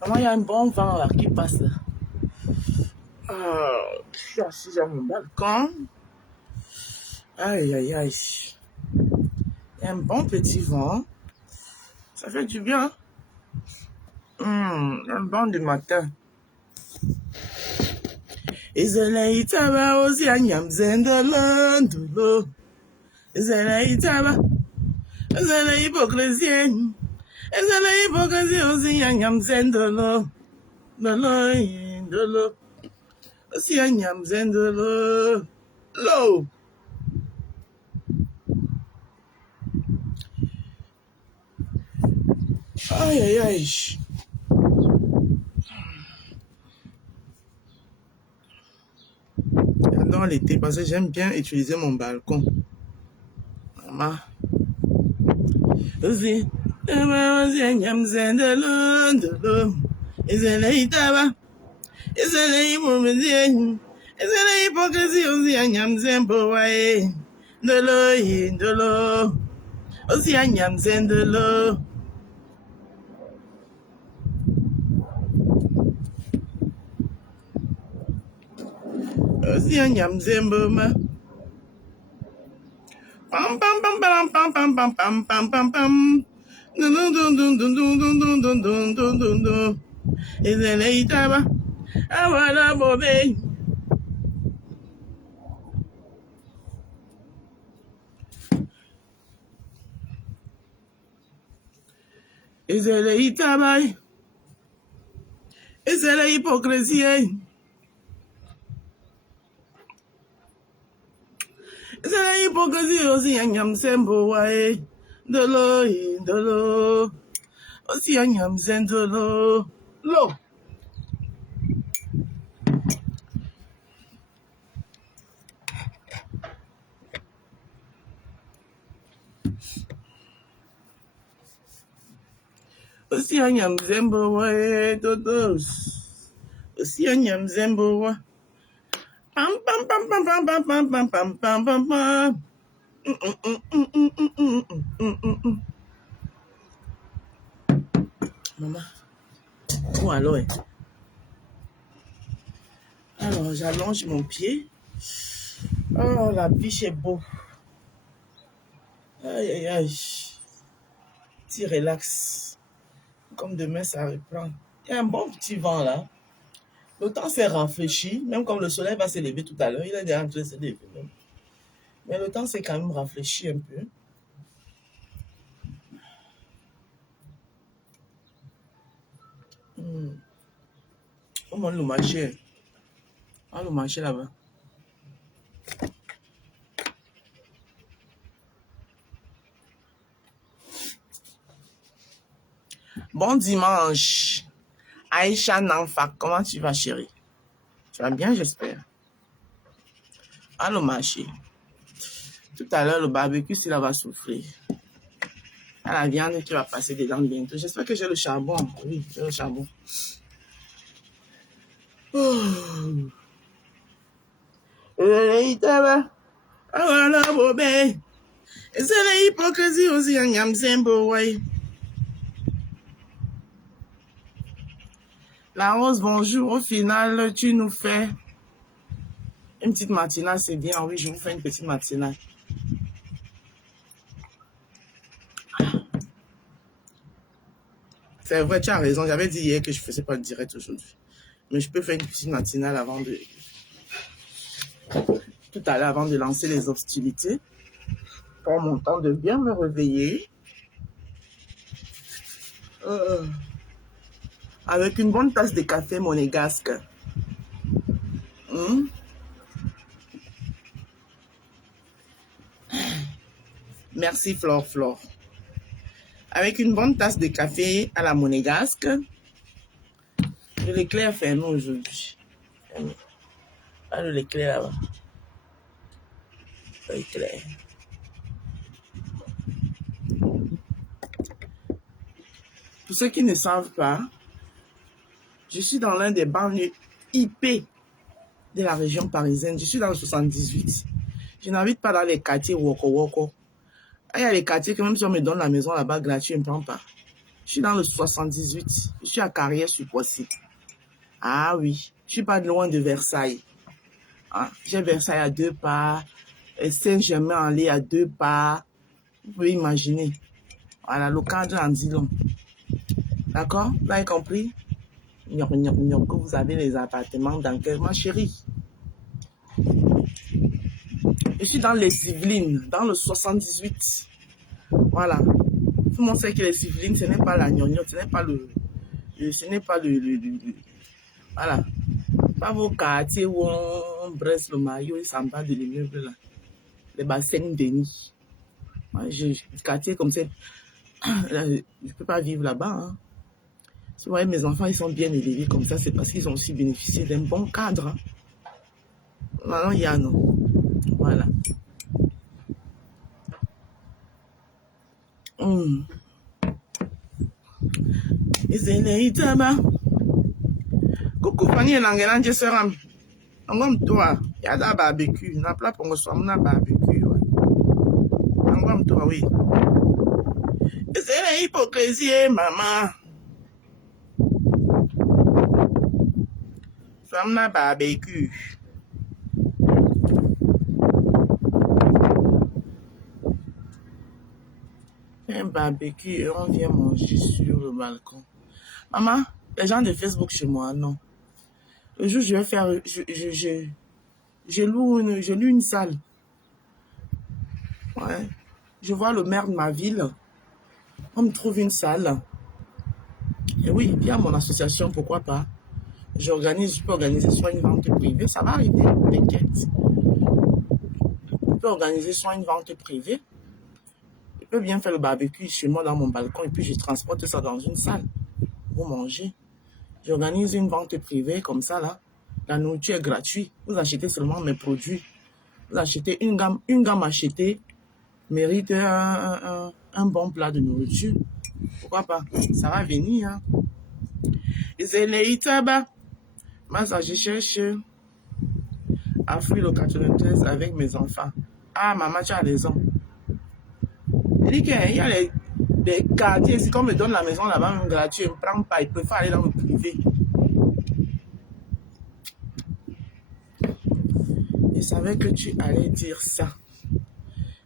Maman, il y a un bon vent là qui passe là. Je suis assise à mon balcon. Aïe, aïe, aïe. Il y a un bon petit vent. Ça fait du bien. Un bon du matin. Izele itaba ozi anyam zendolo ndolo. Izele itaba. Izele hypocrisie. Izele hypocrisie ozi anyam zendolo. Dolo ndolo. Ozi anyam zendolo. Lo. Aïe aïe aïe. J'adore l'été parce que j'aime bien utiliser mon balcon. Maman. Ozi. Ozi anyam zendolo ndolo. Izele itaba. Izele hypocrisie. Izele hypocrisie ozi anyam zembo wae. Ndolo ndolo. Ozi anyam zendolo. Ozi anyam zembo ma. Pam pam pam pam pam pam pam pam pam pam pam. Dun dun dun dun dun dun dun dun dun dun dun dun. Izele itaba. Awala bobe. Izele itaba. Izele hypocrisie. Izele hypocrisie ozi anyam zembo wae. Ndolo ndolo. Ozi anyam zendolo. Lo. Ozi anyam zembo wae todos. Ozi anyam zembo wa. Pam pam pam pam pam pam pam pam pam pam pam pam. Maman. Bon alors. Alors j'allonge mon pied. Oh la biche est beau. Aïe aïe aïe. Petit relax. Comme demain ça reprend. Il y a un bon petit vent là. Le temps s'est rafraîchi. Même comme le soleil va se lever tout à l'heure. Il est déjà en train de se lever même. Mais le temps s'est quand même rafraîchi un peu. Comment le marché? Ah, le marché là-bas. Bon dimanche. Aïcha Nanfak, comment tu vas, chérie? Tu vas bien, j'espère. Ah, le marché. Tout à l'heure, le barbecue, s'il va souffrir. Ah, la viande qui va passer dedans bientôt. J'espère que j'ai le charbon. Oui, j'ai le charbon. Oh. Ah, voilà, bobé. C'est l'hypocrisie aussi, Anyam Zembo, ouais. La Rose, bonjour. Au final, tu nous fais une petite matinale, c'est bien. Oui, je vous fais une petite matinale. C'est vrai, tu as raison. J'avais dit hier que je ne faisais pas de direct aujourd'hui. Mais je peux faire une petite matinale avant de... Tout à l'heure, avant de lancer les hostilités. Pour mon temps de bien me réveiller. Avec une bonne tasse de café monégasque. Merci, Flore. Avec une bonne tasse de café à la monégasque. Je l'éclaire fermé aujourd'hui. Ah, le l'éclair là-bas. L'éclair. Pour ceux qui ne savent pas, je suis dans l'un des banlieues IP de la région parisienne. Je suis dans le 78. Je n'habite pas dans les quartiers Woko Woko. Il y a les quartiers que même si on me donne la maison là-bas gratuit, je ne prends pas. Je suis dans le 78. Je suis à Carrière sur Poissy. Ah oui, je suis pas loin de Versailles. Hein? J'ai Versailles à 2 pas. Saint-Germain-en-Laye à 2 pas. Vous pouvez imaginer. Voilà, le cadre en dit long. D'accord? Vous avez compris? Que vous avez les appartements dans quel... Ma chérie. Je suis dans les Yvelines, dans le 78. Voilà. Tout le monde sait que les Yvelines, ce n'est pas la gnognotte, ce n'est pas le... Voilà. Pas vos quartiers où on bresse le maillot et s'en bas de l'immeuble là. Les bassins Denis. Moi, quartier comme ça, je ne peux pas vivre là-bas. Hein. Si vous voyez, mes enfants, ils sont bien élevés comme ça, c'est parce qu'ils ont aussi bénéficié d'un bon cadre. Hein. Maintenant, il y a non. Voilà. Coucou, Fanny et Langelan, seram. Angom toi, il y a da barbecue. Na plat pour moi, barbecue. Angom toi, oui. C'est l'hypocrisie, maman. Somme barbecue. Un barbecue et on vient manger sur le balcon. Maman, les gens de Facebook chez moi, non. Le jour, je vais faire... Je loue une salle. Ouais. Je vois le maire de ma ville. On me trouve une salle. Et oui, via mon association, pourquoi pas. Je peux organiser soit une vente privée. Ça va arriver, t'inquiète. Je peux organiser soit une vente privée. Je peux bien faire le barbecue chez moi dans mon balcon et puis je transporte ça dans une salle pour manger. J'organise une vente privée comme ça là. La nourriture est gratuite. Vous achetez seulement mes produits. Vous achetez une gamme achetée mérite un bon plat de nourriture. Pourquoi pas? Ça va venir. Hein? Je cherche à fuir le 93 avec mes enfants. Ah, maman, tu as raison. Il dit qu'il y a des quartiers, si on me donne la maison là-bas, même gratuit, je ne prends pas, il préfère aller dans le privé. Je savais que tu allais dire ça.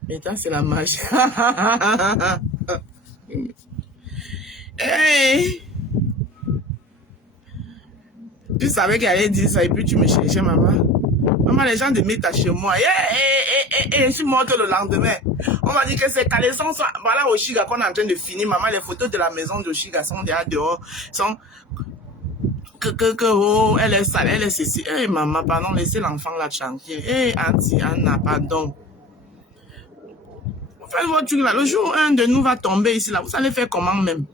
Maintenant, c'est la magie. Hey! Tu savais qu'elle allait dire ça et puis tu me cherchais, maman. Maman, les gens de Meta chez moi. Je suis morte le lendemain. On m'a dit que ces caleçons sont... Voilà Oshiga qu'on est en train de finir. Maman, les photos de la maison d'Oshiga sont déjà dehors. Sont... Oh, elle est sale, elle est ceci. Eh, maman, pardon, laissez l'enfant là tranquille. Eh, Auntie Anna, pardon. Faites votre truc là. Le jour où un de nous va tomber ici, là, vous allez faire comment même?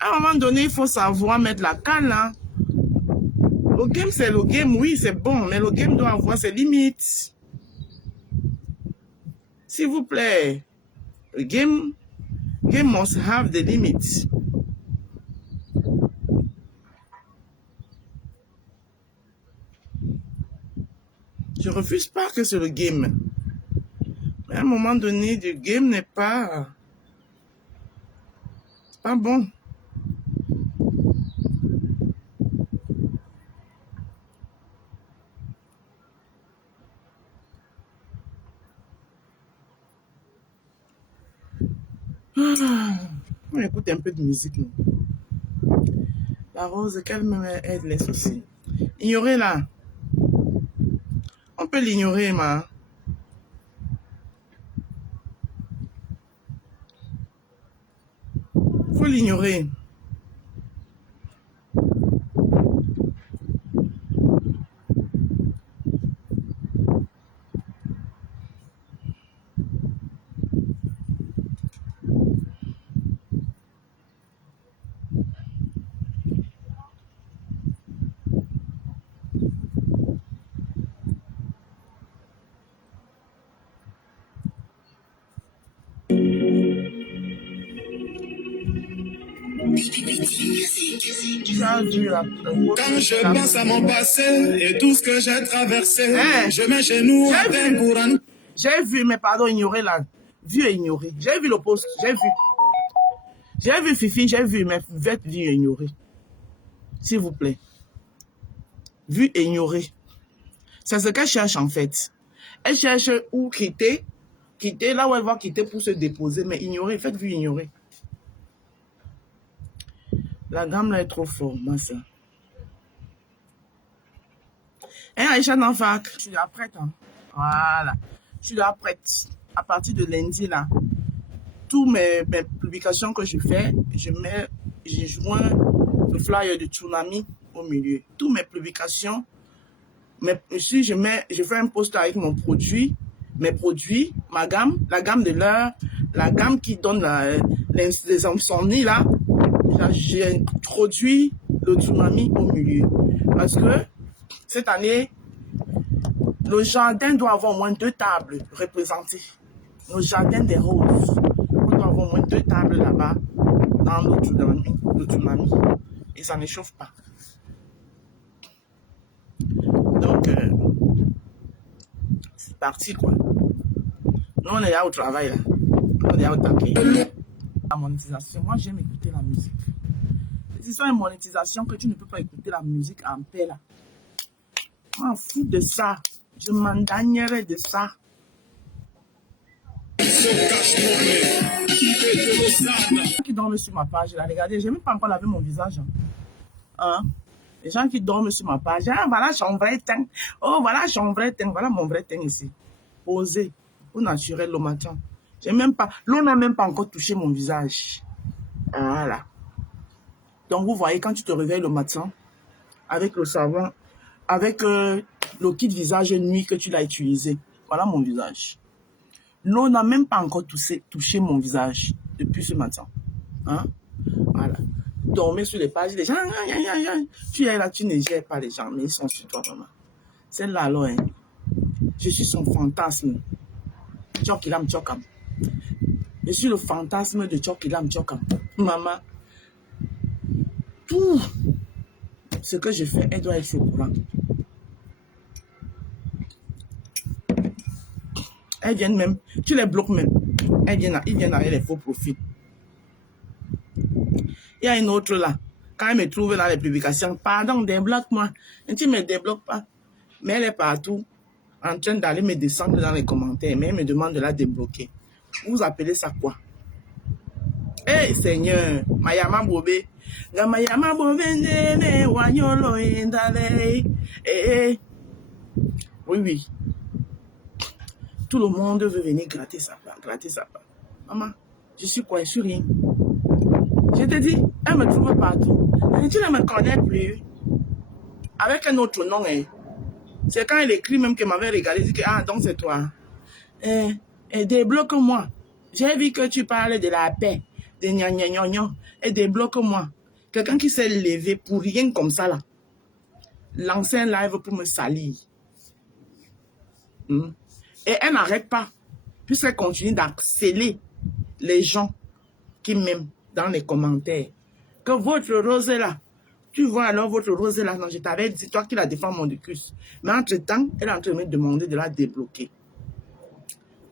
À un moment donné, il faut savoir mettre la canne là. Le game, c'est le game, oui, c'est bon, mais le game doit avoir ses limites. S'il vous plaît, le game must have the limits. Je refuse pas que c'est le game. Mais à un moment donné, le game n'est pas... C'est pas bon. On écoute un peu de musique. Non? La rose, qu'elle me aide les soucis. Ignorer là. On peut l'ignorer, ma. Faut l'ignorer. Quand je pense à mon passé et tout ce que j'ai traversé, je mets chez nous à peine pour un... J'ai vu, mais pardon, ignorer là. Vu et ignoré. J'ai vu le post, j'ai vu. J'ai vu Fifi, j'ai vu, mais faites vue ignorée. S'il vous plaît. Vue ignorée. C'est ce qu'elle cherche en fait. Elle cherche où quitter. Quitter, là où elle va quitter pour se déposer. Mais ignorer, faites vue ignorer. La gamme là est trop forte, ma soeur. Et Aïcha Nanfak, je suis là prête. Hein. Voilà. Je suis là prête. À partir de lundi là, toutes mes publications que je fais, j'ai joint le flyer de Tsunami au milieu. Toutes mes publications, si je fais un post avec mon produit, mes produits, ma gamme, la gamme de l'heure, la gamme qui donne les insomnies là, j'ai introduit le Tsunami au milieu. Parce que cette année, le jardin doit avoir au moins 2 tables représentées. Le jardin des roses. On doit avoir au moins 2 tables là-bas dans le Tsunami. Et ça ne chauffe pas. Donc, c'est parti quoi. Nous, on est là au travail là. On est là au taquet. La monétisation, moi j'aime écouter la musique. C'est ça une monétisation que tu ne peux pas écouter la musique en paix là. Je m'en fous de ça. Je m'endagnerai de ça. Qui dorment sur ma page, là, regardez, je n'ai même pas encore lavé mon visage. Hein? Les gens qui dorment sur ma page, ah, voilà son vrai teint. Oh, voilà son vrai teint. Voilà mon vrai teint ici. Posé, au naturel le matin. L'eau n'a même pas encore touché mon visage. Voilà. Donc, vous voyez, quand tu te réveilles le matin, avec le savon, avec le kit visage nuit que tu l'as utilisé, voilà mon visage. L'eau n'a même pas encore touché mon visage depuis ce matin. Hein? Voilà. Dormir sur les pages, les gens, tu es là, tu ne gères pas les gens, mais ils sont sur toi vraiment. Celle-là, alors, hein, je suis son fantasme. Tchokilam Tchokam. Je suis le fantasme de Tchokilam Tchokam. Maman, tout ce que je fais, elle doit être au courant. Elles viennent même, tu les bloques même. Ils viennent avec les faux profils. Il y a une autre là. Quand elle me trouve dans les publications, pardon, débloque-moi. Tu ne me débloques pas. Mais elle est partout en train d'aller me descendre dans les commentaires. Mais elle me demande de la débloquer. Vous appelez ça quoi? Eh Seigneur, Mayama Bobé. Mayama Bobé, Wanyolo Indale. Oui. Tout le monde veut venir gratter sa part. Maman, je suis quoi? Je suis rien. Je te dis, elle me trouve partout. Et tu ne me connais plus. Avec un autre nom. Hein. C'est quand elle écrit même qu'elle m'avait regardé. Elle dit que, ah, donc c'est toi. Et débloque-moi. J'ai vu que tu parles de la paix. De gna. Et débloque-moi. Quelqu'un qui s'est levé pour rien comme ça là. Lancer un live pour me salir. Et elle n'arrête pas. Puisqu'elle continue d'accélérer les gens qui m'aiment dans les commentaires. Que votre rose là, tu vois alors votre rose là, non, je t'avais dit, toi qui la défends mon décus. Mais entre-temps, elle est en train de me demander de la débloquer.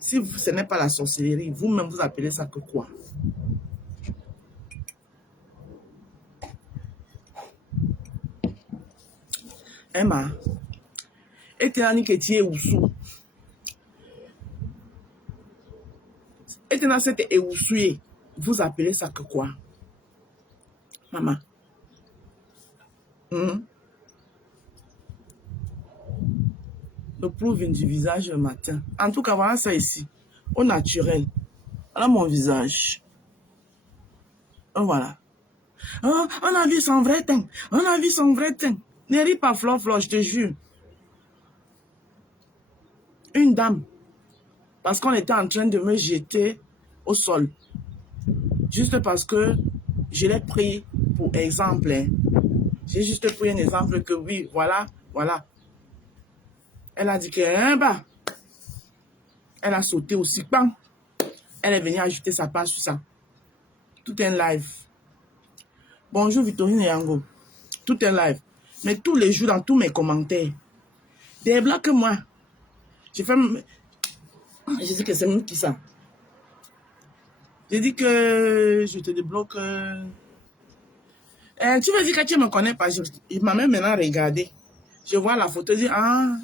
Si ce n'est pas la sorcellerie, vous-même vous appelez ça que quoi? Emma, et tu as dit que tu es oussou. Et tu as cette oussoué. Vous appelez ça que quoi? Maman. Le proving du visage le matin. En tout cas, voilà ça ici. Au naturel. Voilà mon visage. Voilà. Oh, on a vu son vrai teint. Ne ris pas, Flo, je te jure. Une dame. Parce qu'on était en train de me jeter au sol. Juste parce que je l'ai pris pour exemple. Hein. J'ai juste pris un exemple que oui, voilà. Elle a dit que, elle a sauté aussi, bang. Elle est venue ajouter sa page sur ça. Tout un live. Bonjour Victorine Yango. Tout un live. Mais tous les jours, dans tous mes commentaires, débloque-moi. Je dis que c'est même qui ça. J'ai dit que je te débloque. Tu veux dire que tu me connais pas? Il m'a même maintenant regardé. Je vois la photo, je dis, ah,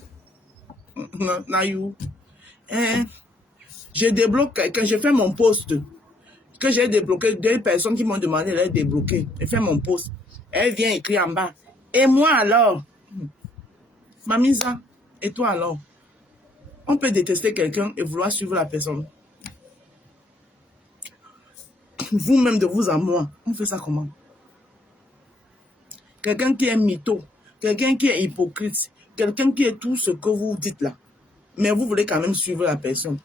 Nayou. Je débloque quelqu'un, je fais mon poste. Que j'ai débloqué, 2 personnes qui m'ont demandé de les débloquer. Je fais mon poste. Elle vient écrire en bas. Et moi alors? Mamisa, et toi alors? On peut détester quelqu'un et vouloir suivre la personne. Vous-même de vous à moi, on fait ça comment? Quelqu'un qui est mytho, quelqu'un qui est hypocrite, quelqu'un qui est tout ce que vous dites là. Mais vous voulez quand même suivre la personne.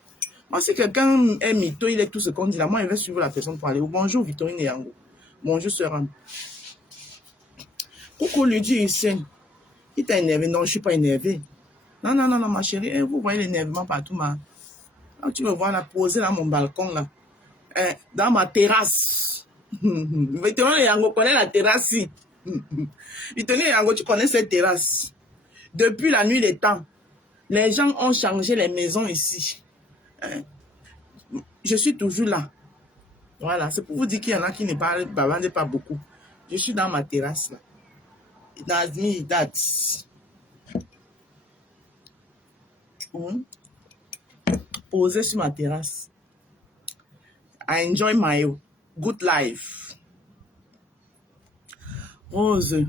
Moi, si quelqu'un est mytho, il est tout ce qu'on dit là, moi, je vais suivre la personne pour aller. Bonjour, Victorine Yango. Bonjour, Sœur Anne. Coucou, lui dit ici. Il t'a énervé? Non, je ne suis pas énervé. Non, non, non, non, ma chérie. Vous voyez l'énervement partout, ma. Quand tu me vois là, posé dans mon balcon, là, dans ma terrasse. Victorine Yango connaît la terrasse. Victorine Yango, tu connais cette terrasse. Depuis la nuit des temps, les gens ont changé les maisons ici. Je suis toujours là. Voilà, c'est pour vous dire qu'il y en a qui ne bavardent pas beaucoup. Je suis dans ma terrasse là. Nazmi, that's. Posé sur ma terrasse. I enjoy my good life. Rose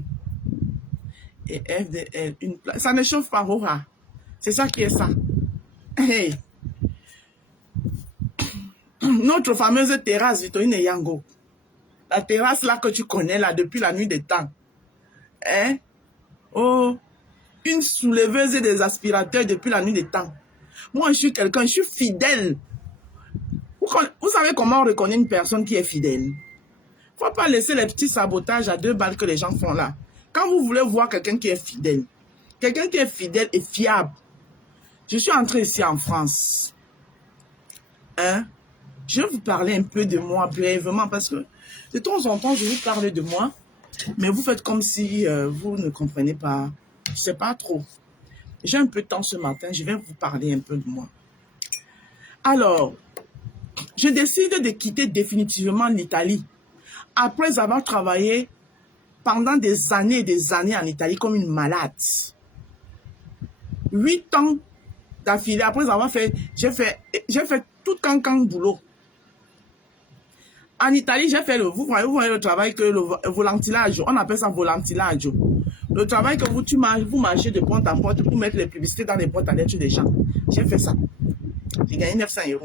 et FDL, une place. Ça ne chauffe pas, Rora. C'est ça qui est ça. Hey. Notre fameuse terrasse, Victorine Yango. La terrasse là que tu connais là depuis la nuit des temps. Hein? Oh, une souleveuse des aspirateurs depuis la nuit des temps. Moi, je suis quelqu'un, je suis fidèle. Vous savez comment on reconnaît une personne qui est fidèle? Il ne faut pas laisser les petits sabotages à 2 balles que les gens font là. Quand vous voulez voir quelqu'un qui est fidèle et fiable, je suis entrée ici en France. Hein? Je vais vous parler un peu de moi brièvement parce que de temps en temps, je vous parle de moi, mais vous faites comme si vous ne comprenez pas. Je ne sais pas trop. J'ai un peu de temps ce matin, je vais vous parler un peu de moi. Alors, je décide de quitter définitivement l'Italie après avoir travaillé pendant des années et des années en Italie comme une malade. 8 ans d'affilée, après avoir fait, j'ai fait tout cancan boulot. En Italie, j'ai fait vous voyez le travail que le volantilage, on appelle ça volantilage. Le travail que vous marchez de porte en porte pour mettre les publicités dans les boîtes à lettres des gens. J'ai fait ça. J'ai gagné 900 €.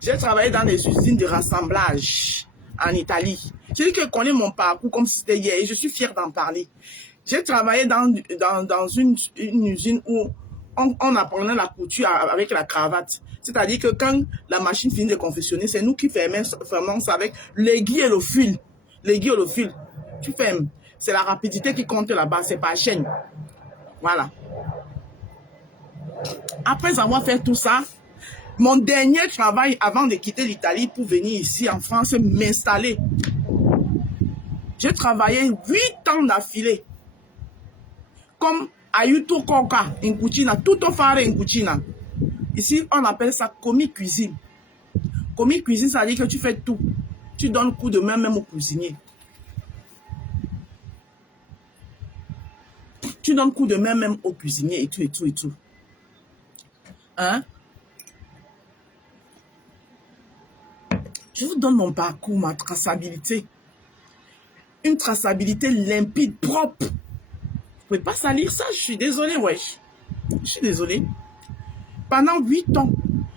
J'ai travaillé dans les usines de rassemblage en Italie. J'ai dit que je connais mon parcours comme si c'était hier et je suis fière d'en parler. J'ai travaillé dans une usine où on apprenait la couture avec la cravate. C'est-à-dire que quand la machine finit de confectionner, c'est nous qui fermons ça avec l'aiguille et le fil. L'aiguille et le fil. Tu fermes. C'est la rapidité qui compte là-bas, c'est pas la chaîne. Voilà. Après avoir fait tout ça, mon dernier travail avant de quitter l'Italie pour venir ici en France m'installer. J'ai travaillé 8 ans d'affilée. Comme aiuto coca in cucina, tutto fare in cucina. Ici, on appelle ça commis cuisine. Commis cuisine, ça veut dire que tu fais tout. Tu donnes coup de main même au cuisinier. Tu donnes coup de main même au cuisinier et tout, et tout, et tout. Hein? Je vous donne mon parcours, ma traçabilité. Une traçabilité limpide, propre. Vous ne pouvez pas salir ça, je suis désolée, wesh. Je suis désolée. Pendant 8 ans,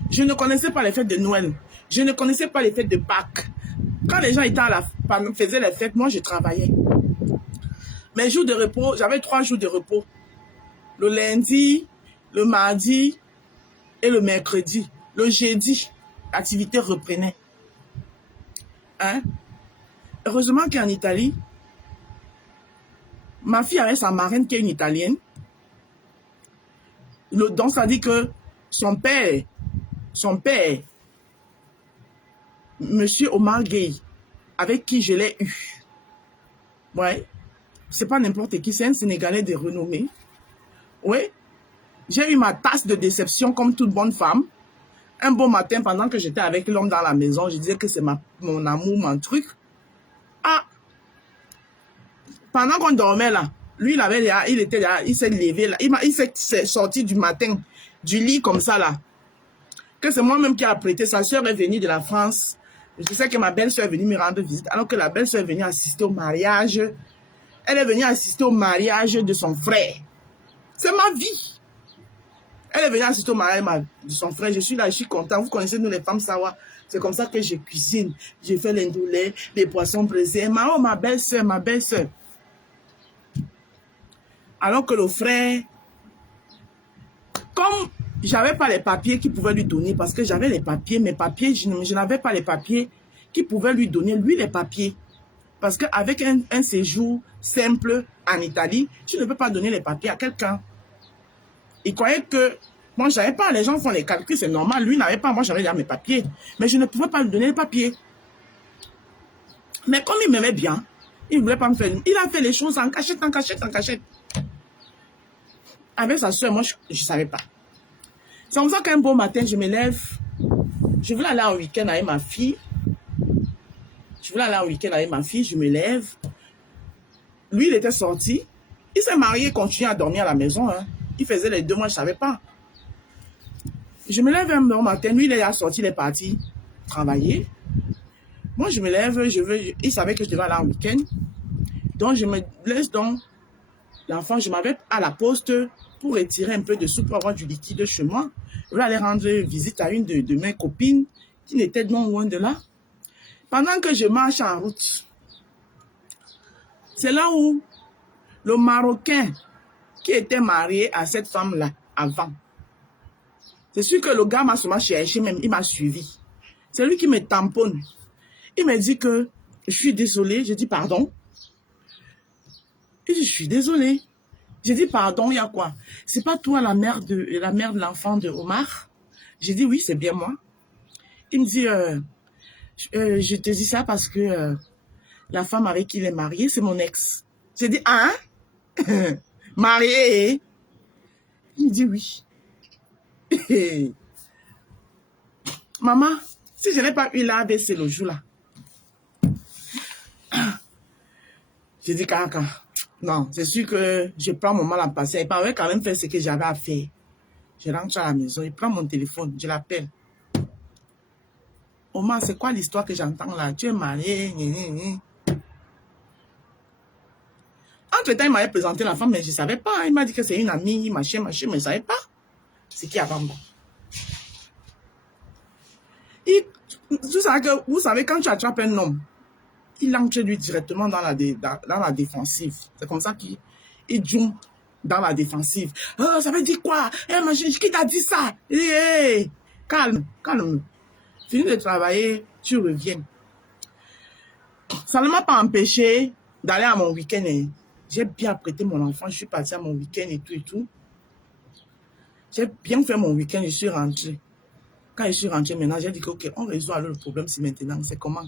je ne connaissais pas les fêtes de Noël. Je ne connaissais pas les fêtes de Pâques. Quand les gens étaient faisaient les fêtes, moi, je travaillais. Mes jours de repos, j'avais 3 jours de repos. Le lundi, le mardi et le mercredi. Le jeudi, l'activité reprenait. Hein? Heureusement qu'en Italie, ma fille avait sa marraine qui est une Italienne. Donc, ça dit que son père, Monsieur Omar Gueye, avec qui je l'ai eu. Ouais. C'est pas n'importe qui, c'est un Sénégalais de renommée. Oui. J'ai eu ma tasse de déception comme toute bonne femme. Un beau matin, pendant que j'étais avec l'homme dans la maison, je disais que c'est mon amour, mon truc. Ah! Pendant qu'on dormait là, lui, il s'est levé là. Il s'est sorti du matin, du lit comme ça là. Que c'est moi-même qui ai apprêté. Sa soeur est venue de la France. Je sais que ma belle-soeur est venue me rendre visite, alors que la belle-soeur est venue assister au mariage. Elle est venue assister au mariage de son frère. C'est ma vie. Elle est venue assister au mariage de son frère. Je suis là, je suis content. Vous connaissez, nous les femmes, savoir. C'est comme ça que je cuisine. Je fais l'indolé, les poissons braisés. Ma belle-soeur, ma belle-soeur. Alors que le frère, comme j'avais pas les papiers qui pouvaient lui donner, parce que j'avais les papiers, mes papiers, je n'avais pas les papiers qui pouvaient lui donner, lui, les papiers. Parce qu'avec un séjour simple en Italie, tu ne peux pas donner les papiers à quelqu'un. Il croyait que, moi, je n'avais pas, les gens font les calculs, c'est normal, lui n'avait pas, moi j'avais déjà mes papiers. Mais je ne pouvais pas lui donner les papiers. Mais comme il m'aimait bien, il ne voulait pas me faire, il a fait les choses en cachette, en cachette, en cachette. Avec sa soeur, moi, je ne savais pas. C'est comme ça qu'un beau matin, je me lève. Je voulais aller en week-end avec ma fille. Je me lève. Lui, il était sorti. Il s'est marié, continué à dormir à la maison. Hein. Il faisait les 2 mois, je ne savais pas. Je me lève un bon matin. Lui, il est sorti, il est parti travailler. Moi, je me lève, il savait que je devais aller en week-end. Donc, je me laisse donc l'enfant, je m'avais à la poste pour retirer un peu de sous pour avoir du liquide chez moi. Je voulais aller rendre visite à une de mes copines qui n'était non loin de là. Pendant que je marche en route, c'est là où le Marocain qui était marié à cette femme-là avant, c'est sûr que le gars m'a souvent cherché, même il m'a suivi. C'est lui qui me tamponne. Il me dit que je suis désolée. Je dis pardon. Il dit je suis désolée. J'ai dit pardon, il y a quoi? C'est pas toi la mère de l'enfant de Omar? J'ai dit oui, c'est bien moi. Il me dit je te dis ça parce que la femme avec qui il est marié, c'est mon ex. J'ai dit hein? Marié? Il me dit oui. Maman, si je n'ai pas eu l'AVC le jour-là, j'ai dit caca. Non, c'est sûr que je prends mon mal à passer. Il paraît quand même faire ce que j'avais à faire. Je rentre à la maison, il prend mon téléphone, je l'appelle. Omar, c'est quoi l'histoire que j'entends là? Tu es marié, Entre-temps, il m'avait présenté la femme, mais je ne savais pas. Il m'a dit que c'est une amie, machin, mais je ne savais pas. C'est qui avant moi. Vous savez, quand tu attrapes un homme, il entre lui directement dans la défensive. C'est comme ça qu'il joue dans la défensive. Oh, ça veut dire quoi? Qui t'a dit ça? Hey, calme. Fini de travailler, tu reviens. Ça ne m'a pas empêché d'aller à mon week-end. J'ai bien apprêté mon enfant, je suis partie à mon week-end et tout. J'ai bien fait mon week-end, je suis rentrée. Quand je suis rentrée maintenant, j'ai dit que ok, on résout alors le problème, c'est maintenant, c'est comment?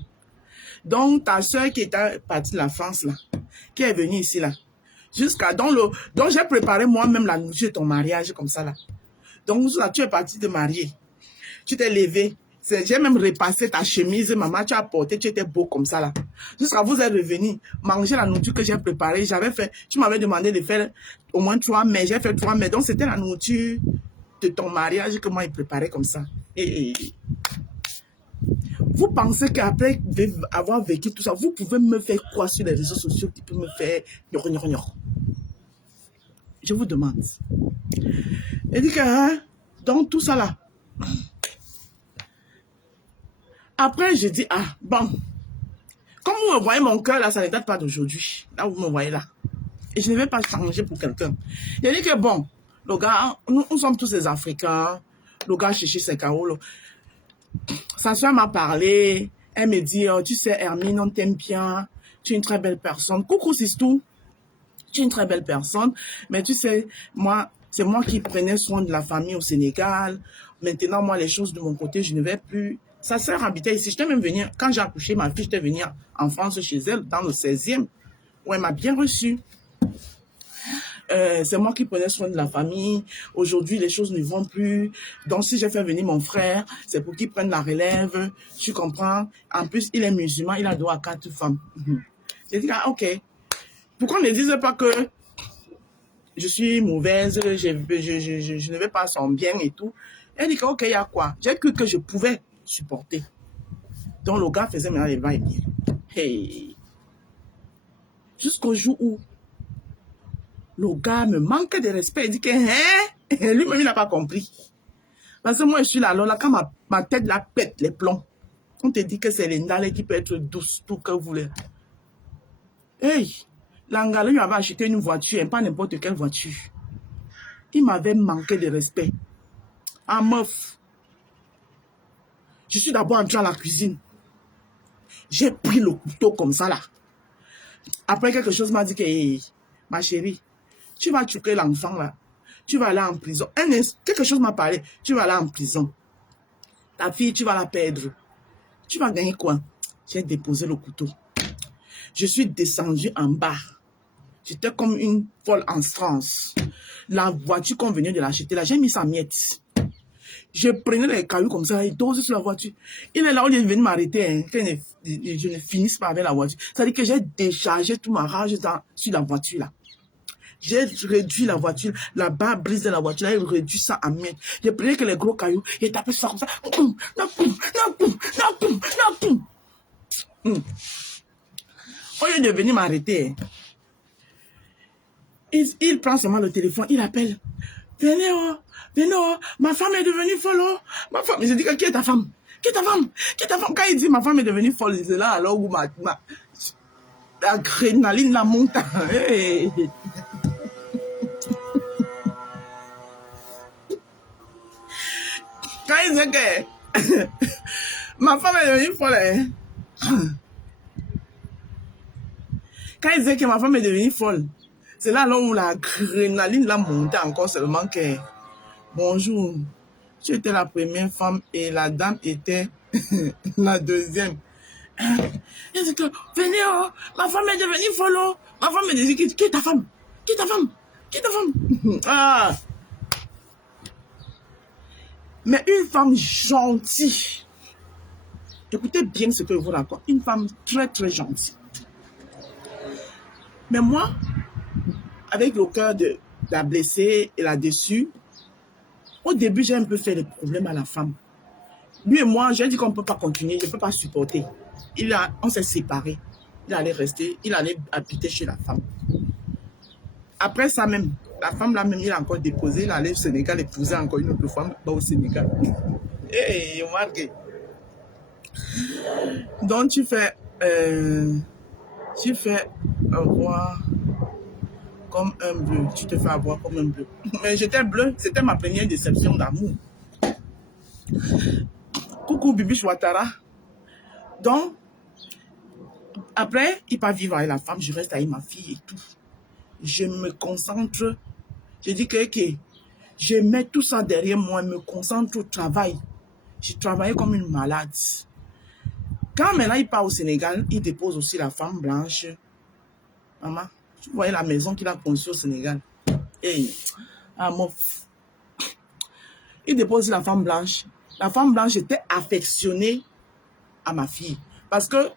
Donc, ta soeur qui était partie de la France, là, qui est venue ici, là, donc j'ai préparé moi-même la nourriture de ton mariage, comme ça, là. Donc, là, tu es partie de marier. Tu t'es levé. J'ai même repassé ta chemise, maman, tu as porté, tu étais beau comme ça, là. Jusqu'à vous êtes revenu, manger la nourriture que j'ai préparée. Tu m'avais demandé de faire au moins 3 mets. J'ai fait 3 mets. Donc, c'était la nourriture de ton mariage que moi, il préparait comme ça. Vous pensez qu'après avoir vécu tout ça, vous pouvez me faire quoi sur les réseaux sociaux qui peut me faire Je vous demande. Elle dit que, hein, donc tout ça là. Après, je dis, ah, bon. Comme vous me voyez, mon cœur là, ça ne date pas d'aujourd'hui. Là, vous me voyez là. Et je ne vais pas changer pour quelqu'un. Il dit que, bon, le gars, nous sommes tous des Africains. Le gars cherchait ses carreaux. Sa soeur m'a parlé, elle me dit, oh, tu sais, Hermine, on t'aime bien, tu es une très belle personne. Coucou, Sistou, tu es une très belle personne, mais tu sais, c'est moi qui prenais soin de la famille au Sénégal. Maintenant, moi, les choses de mon côté, je ne vais plus. Sa soeur habitait ici. J'étais même venue, quand j'ai accouché ma fille, j'étais venue en France chez elle, dans le 16e, où elle m'a bien reçue. C'est moi qui prenais soin de la famille. Aujourd'hui, les choses ne vont plus. Donc, si j'ai fait venir mon frère, c'est pour qu'il prenne la relève. Tu comprends? En plus, il est musulman, il a droit à 4 femmes. J'ai dit, ah, ok. Pourquoi on ne disait pas que je suis mauvaise, je ne vais pas son bien et tout. Elle dit que, ok, il y a quoi? J'ai cru que je pouvais supporter. Donc, le gars faisait maintenant les va-et-vient. Hey. Jusqu'au jour où le gars me manque de respect. Il dit que, hein? Lui-même, il n'a pas compris. Parce que moi, je suis là, alors là, quand ma tête là pète les plombs, on te dit que c'est l'Indale qui peut être douce, tout que vous voulez. Hey! L'Angale lui avait acheté une voiture, pas n'importe quelle voiture. Il m'avait manqué de respect. Ah, meuf. Je suis d'abord entré à la cuisine. J'ai pris le couteau comme ça là. Après, quelque chose m'a dit que, hey, ma chérie, tu vas tuer l'enfant là. Tu vas aller en prison. Quelque chose m'a parlé. Tu vas aller en prison. Ta fille, tu vas la perdre. Tu vas gagner quoi? J'ai déposé le couteau. Je suis descendue en bas. J'étais comme une folle en France. La voiture qu'on venait de l'acheter là, j'ai mis sa miette. Je prenais les cailloux comme ça, il dose sur la voiture. Il est là, au lieu de venir m'arrêter, hein, que je ne finisse pas avec la voiture. Ça veut dire que j'ai déchargé toute ma rage sur la voiture là. J'ai réduit la voiture, la barre brise de la voiture, j'ai réduit ça en miettes. J'ai pris que les gros cailloux et tapé ça comme ça. Au lieu de venir m'arrêter, il prend seulement le téléphone, il appelle. Venez, oh, venez, oh, ma femme est devenue folle, oh. Ma femme, je dis, qui est ta femme? Qui est ta femme? Qui est ta femme? Quand il dit ma femme est devenue folle, c'est là alors où l'adrénaline, la monte. Hey. Quand il dit que ma femme est devenue folle, hein? Quand il disait que ma femme est devenue folle, c'est là où l'adrénaline l'a monté encore seulement que bonjour, tu étais la première femme et la dame était la deuxième. Il dit que venez, oh, ma femme est devenue folle, oh. Ma femme est devenue, qui est ta femme? Qui est ta femme? Qui est ta femme? Ah. Mais une femme gentille. Écoutez bien ce que je vous raconte. Une femme très très gentille. Mais moi, avec le cœur de la blessée et là-dessus, au début, j'ai un peu fait des problèmes à la femme. Lui et moi, j'ai dit qu'on ne peut pas continuer, je ne peux pas supporter. On s'est séparés. Il allait rester, il allait habiter chez la femme. Après ça même, la femme là même, il a encore déposé, il allait au Sénégal épouser encore une autre femme au Sénégal. Hey, Marguerite. Donc tu fais avoir comme un bleu. Tu te fais avoir comme un bleu. Mais j'étais bleu, c'était ma première déception d'amour. Coucou Bibi Chouatara. Donc, après, il part vivre avec la femme, je reste avec ma fille et tout. Je me concentre. Je dis que je mets tout ça derrière moi, je me concentre au travail. Je travaillais comme une malade. Quand maintenant il part au Sénégal, il dépose aussi la femme blanche. Maman, tu voyais la maison qu'il a conçue au Sénégal. Hey, il dépose la femme blanche. La femme blanche était affectionnée à ma fille. Parce que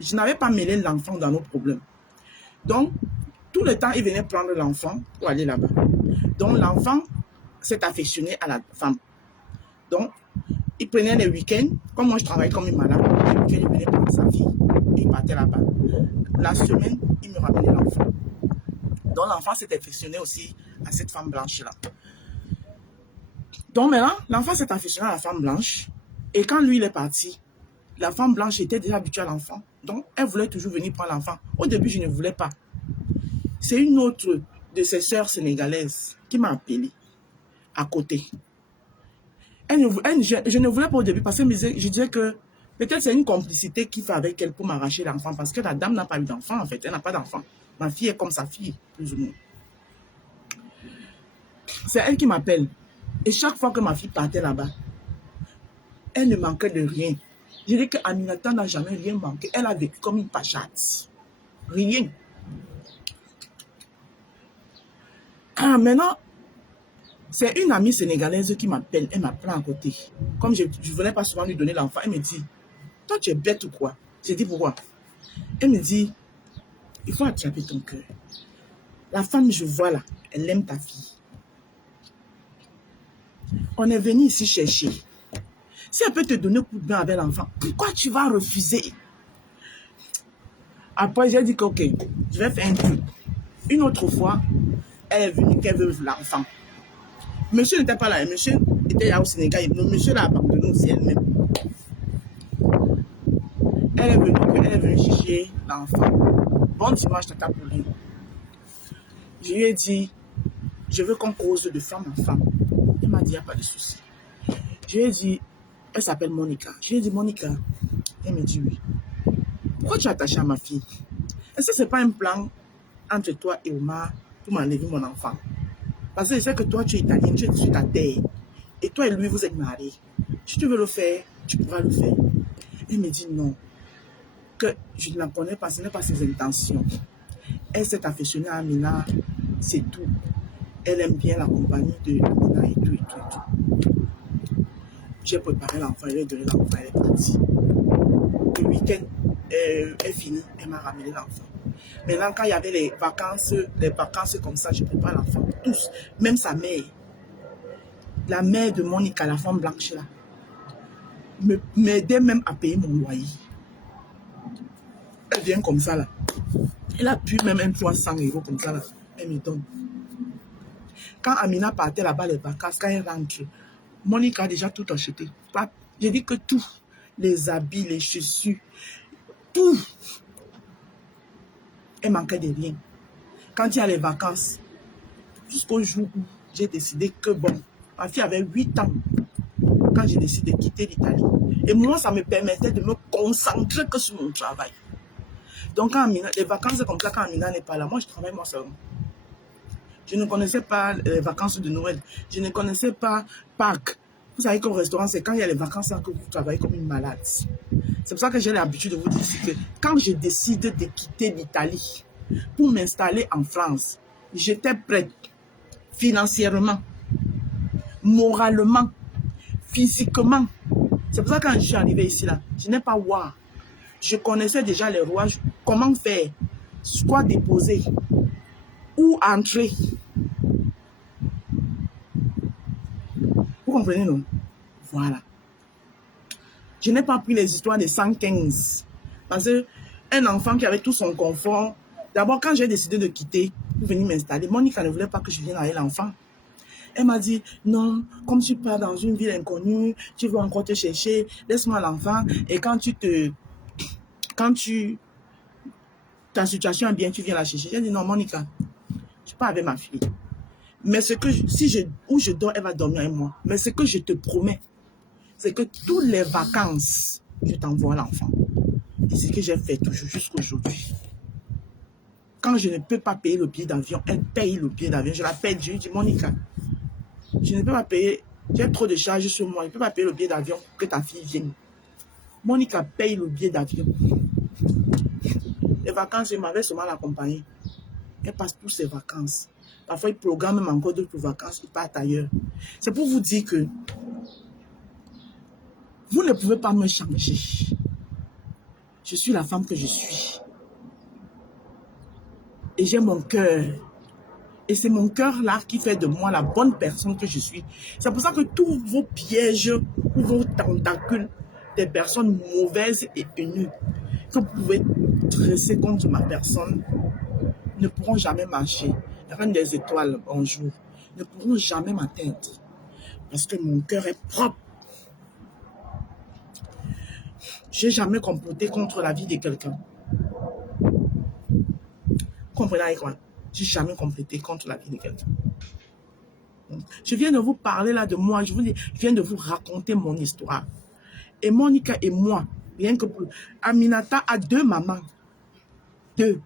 je n'avais pas mêlé l'enfant dans nos problèmes. Donc, tout le temps, il venait prendre l'enfant pour aller là-bas. Donc, l'enfant s'est affectionné à la femme. Donc, il prenait les week-ends. Comme moi, je travaillais comme une malade. Les week-ends, il venait prendre sa fille. Et il partait là-bas. La semaine, il me ramenait l'enfant. Donc, l'enfant s'est affectionné aussi à cette femme blanche-là. Donc, maintenant, l'enfant s'est affectionné à la femme blanche. Et quand lui, il est parti, la femme blanche était déjà habituée à l'enfant. Donc, elle voulait toujours venir prendre l'enfant. Au début, je ne voulais pas. C'est une autre de ses sœurs sénégalaises qui m'a appelé à côté. Je ne voulais pas au début parce que je disais que peut-être c'est une complicité qu'il fait avec elle pour m'arracher l'enfant parce que la dame n'a pas eu d'enfant en fait. Elle n'a pas d'enfant. Ma fille est comme sa fille, plus ou moins. C'est elle qui m'appelle. Et chaque fois que ma fille partait là-bas, elle ne manquait de rien. Je dis qu'Aminata n'a jamais rien manqué. Elle a vécu comme une pachate. Rien. Ah, maintenant, c'est une amie sénégalaise qui m'appelle, elle m'apprend à côté. Comme je ne venais pas souvent lui donner l'enfant, elle me dit, toi tu es bête ou quoi? J'ai dit pourquoi? Elle me dit, il faut attraper ton cœur. La femme, je vois là, elle aime ta fille. On est venu ici chercher. Si elle peut te donner coup de main avec l'enfant, pourquoi tu vas refuser? Après, j'ai dit que ok, je vais faire un truc. Une autre fois, elle est venue qu'elle veut l'enfant. Monsieur n'était pas là, monsieur était là au Sénégal. Le monsieur l'a abandonné aussi elle-même. Elle est venue chercher l'enfant. Bon dimanche, tata pour lui. Je lui ai dit, je veux qu'on cause de femme en femme. Elle m'a dit, il n'y a pas de souci. Je lui ai dit, elle s'appelle Monica. Je lui ai dit, Monica. Elle me dit oui. Pourquoi tu es attachée à ma fille? Est-ce que ce n'est pas un plan entre toi et Omar pour m'enlever mon enfant? Parce que je sais que toi, tu es italien, tu es sur ta terre. Et toi et lui, vous êtes mariés. Si tu veux le faire, tu pourras le faire. Elle me dit non. Que je ne la connais pas, ce n'est pas ses intentions. Elle s'est affectionnée à Amina, c'est tout. Elle aime bien la compagnie de Amina et tout, et tout, et tout. J'ai préparé l'enfant, elle a donné l'enfant, elle est partie. Le week-end est fini, elle m'a ramené l'enfant. Maintenant, quand il y avait les vacances comme ça, je prépare l'enfant. Tous, même sa mère. La mère de Monica, la femme blanche là, m'aidait même à payer mon loyer. Elle vient comme ça là. Elle a pu même un 300 € comme ça là. Elle me donne. Quand Amina partait là-bas les vacances, quand elle rentre, Monica a déjà tout acheté. J'ai dit que tout. Les habits, les chaussures, tout. Elle manquait de rien. Quand il y a les vacances, jusqu'au jour où j'ai décidé que bon, ma fille avait 8 ans quand j'ai décidé de quitter l'Italie. Et moi, ça me permettait de me concentrer que sur mon travail. Donc, quand Amina, les vacances comme ça, quand Amina n'est pas là, moi, je travaille moi seul. Je ne connaissais pas les vacances de Noël. Je ne connaissais pas Pâques. Vous savez qu'au restaurant, c'est quand il y a les vacances là que vous travaillez comme une malade. C'est pour ça que j'ai l'habitude de vous dire que quand je décide de quitter l'Italie pour m'installer en France, j'étais prête financièrement, moralement, physiquement. C'est pour ça que quand je suis arrivée ici, là, je n'ai pas voir. Je connaissais déjà les rouages, comment faire, quoi déposer, où entrer. Vous comprenez, non? Voilà. Je n'ai pas pris les histoires de 115. Parce qu'un enfant qui avait tout son confort, d'abord quand j'ai décidé de quitter pour venir m'installer, Monica ne voulait pas que je vienne avec l'enfant. Elle m'a dit, non, comme tu pars dans une ville inconnue, tu veux encore te chercher, laisse-moi l'enfant. Et ta situation est bien, tu viens la chercher. J'ai dit, non, Monica, je pars avec ma fille. Mais où je dors, elle va dormir avec moi. Mais ce que je te promets, c'est que toutes les vacances, je t'envoie l'enfant. Et c'est ce que j'ai fait toujours jusqu'à aujourd'hui. Quand je ne peux pas payer le billet d'avion, elle paye le billet d'avion. Je l'appelle, je lui dis, Monica, je ne peux pas payer, j'ai trop de charges sur moi, je ne peux pas payer le billet d'avion pour que ta fille vienne. Monica paye le billet d'avion. Les vacances, je m'avais seulement l'accompagner. Elle passe toutes ses vacances. Parfois, il programme même encore d'autres vacances, il part ailleurs. C'est pour vous dire que vous ne pouvez pas me changer. Je suis la femme que je suis. Et j'ai mon cœur. Et c'est mon cœur-là qui fait de moi la bonne personne que je suis. C'est pour ça que tous vos pièges ou vos tentacules des personnes mauvaises et haineuses que vous pouvez dresser contre ma personne ne pourront jamais marcher. La reine des étoiles, bonjour, ne pourront jamais m'atteindre. Parce que mon cœur est propre. Je n'ai jamais comploté contre la vie de quelqu'un. Comprenez avec moi? Je n'ai jamais comploté contre la vie de quelqu'un. Je viens de vous parler là de moi. Je viens de vous raconter mon histoire. Et Monica et moi, rien que pour... Aminata a 2 mamans. 2.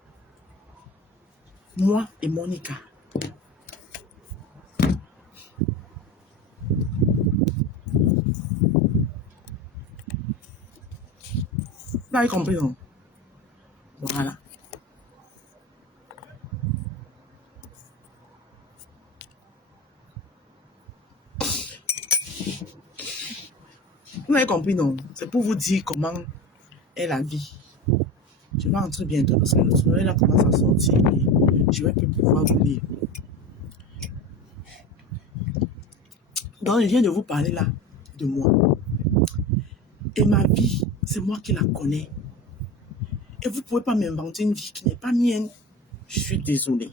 Moi et Monica. Vous avez compris, non? Voilà. avez compris, non? C'est pour vous dire comment est la vie. Je vais entrer bientôt parce que le soleil là commence à sortir et je vais plus pouvoir vous lire. Donc, je viens de vous parler là de moi. Et ma vie, c'est moi qui la connais. Et vous ne pouvez pas m'inventer une vie qui n'est pas mienne. Je suis désolée.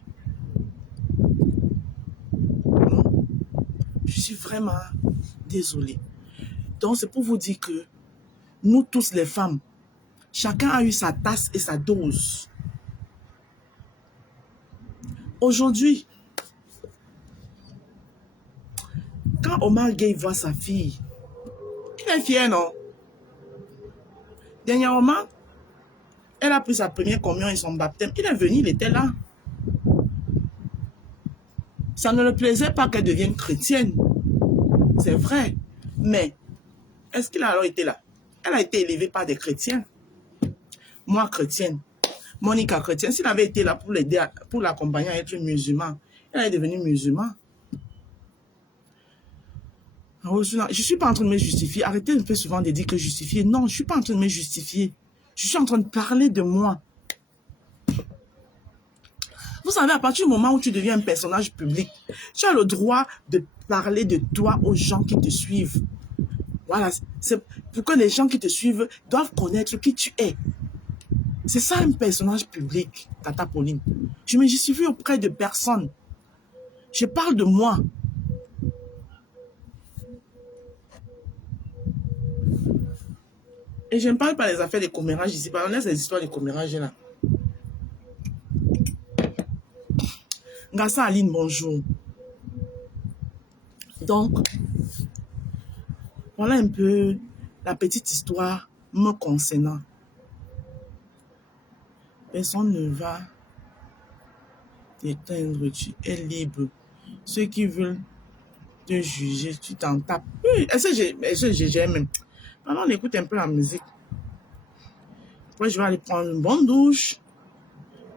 Je suis vraiment désolée. Donc, c'est pour vous dire que nous tous les femmes, chacun a eu sa tasse et sa dose. Aujourd'hui, quand Omar Gueye voit sa fille, il est fier, non? Dernièrement, elle a pris sa première communion et son baptême. Il est venu, il était là. Ça ne le plaisait pas qu'elle devienne chrétienne. C'est vrai. Mais, est-ce qu'il a alors été là? Elle a été élevée par des chrétiens. Moi, chrétienne. Monica, chrétienne. S'il avait été là pour l'aider, pour l'accompagner à être musulman, elle est devenue musulman. Je ne suis pas en train de me justifier. Arrêtez un peu souvent de dire que justifier. Non, je ne suis pas en train de me justifier. Je suis en train de parler de moi. Vous savez, à partir du moment où tu deviens un personnage public, tu as le droit de parler de toi aux gens qui te suivent. Voilà, c'est pourquoi les gens qui te suivent doivent connaître qui tu es. C'est ça un personnage public, Tata Pauline. Je me justifie auprès de personne. Je parle de moi. Et je ne parle pas des affaires de commérage ici. On laisse les histoires de commérage là. Ngassa Aline, bonjour. Donc, voilà un peu la petite histoire me concernant. Personne ne va t'éteindre, tu es libre. Ceux qui veulent te juger, tu t'en tapes. Oui, est-ce que j'aime? Maintenant, on écoute un peu la musique. Après, je vais aller prendre une bonne douche.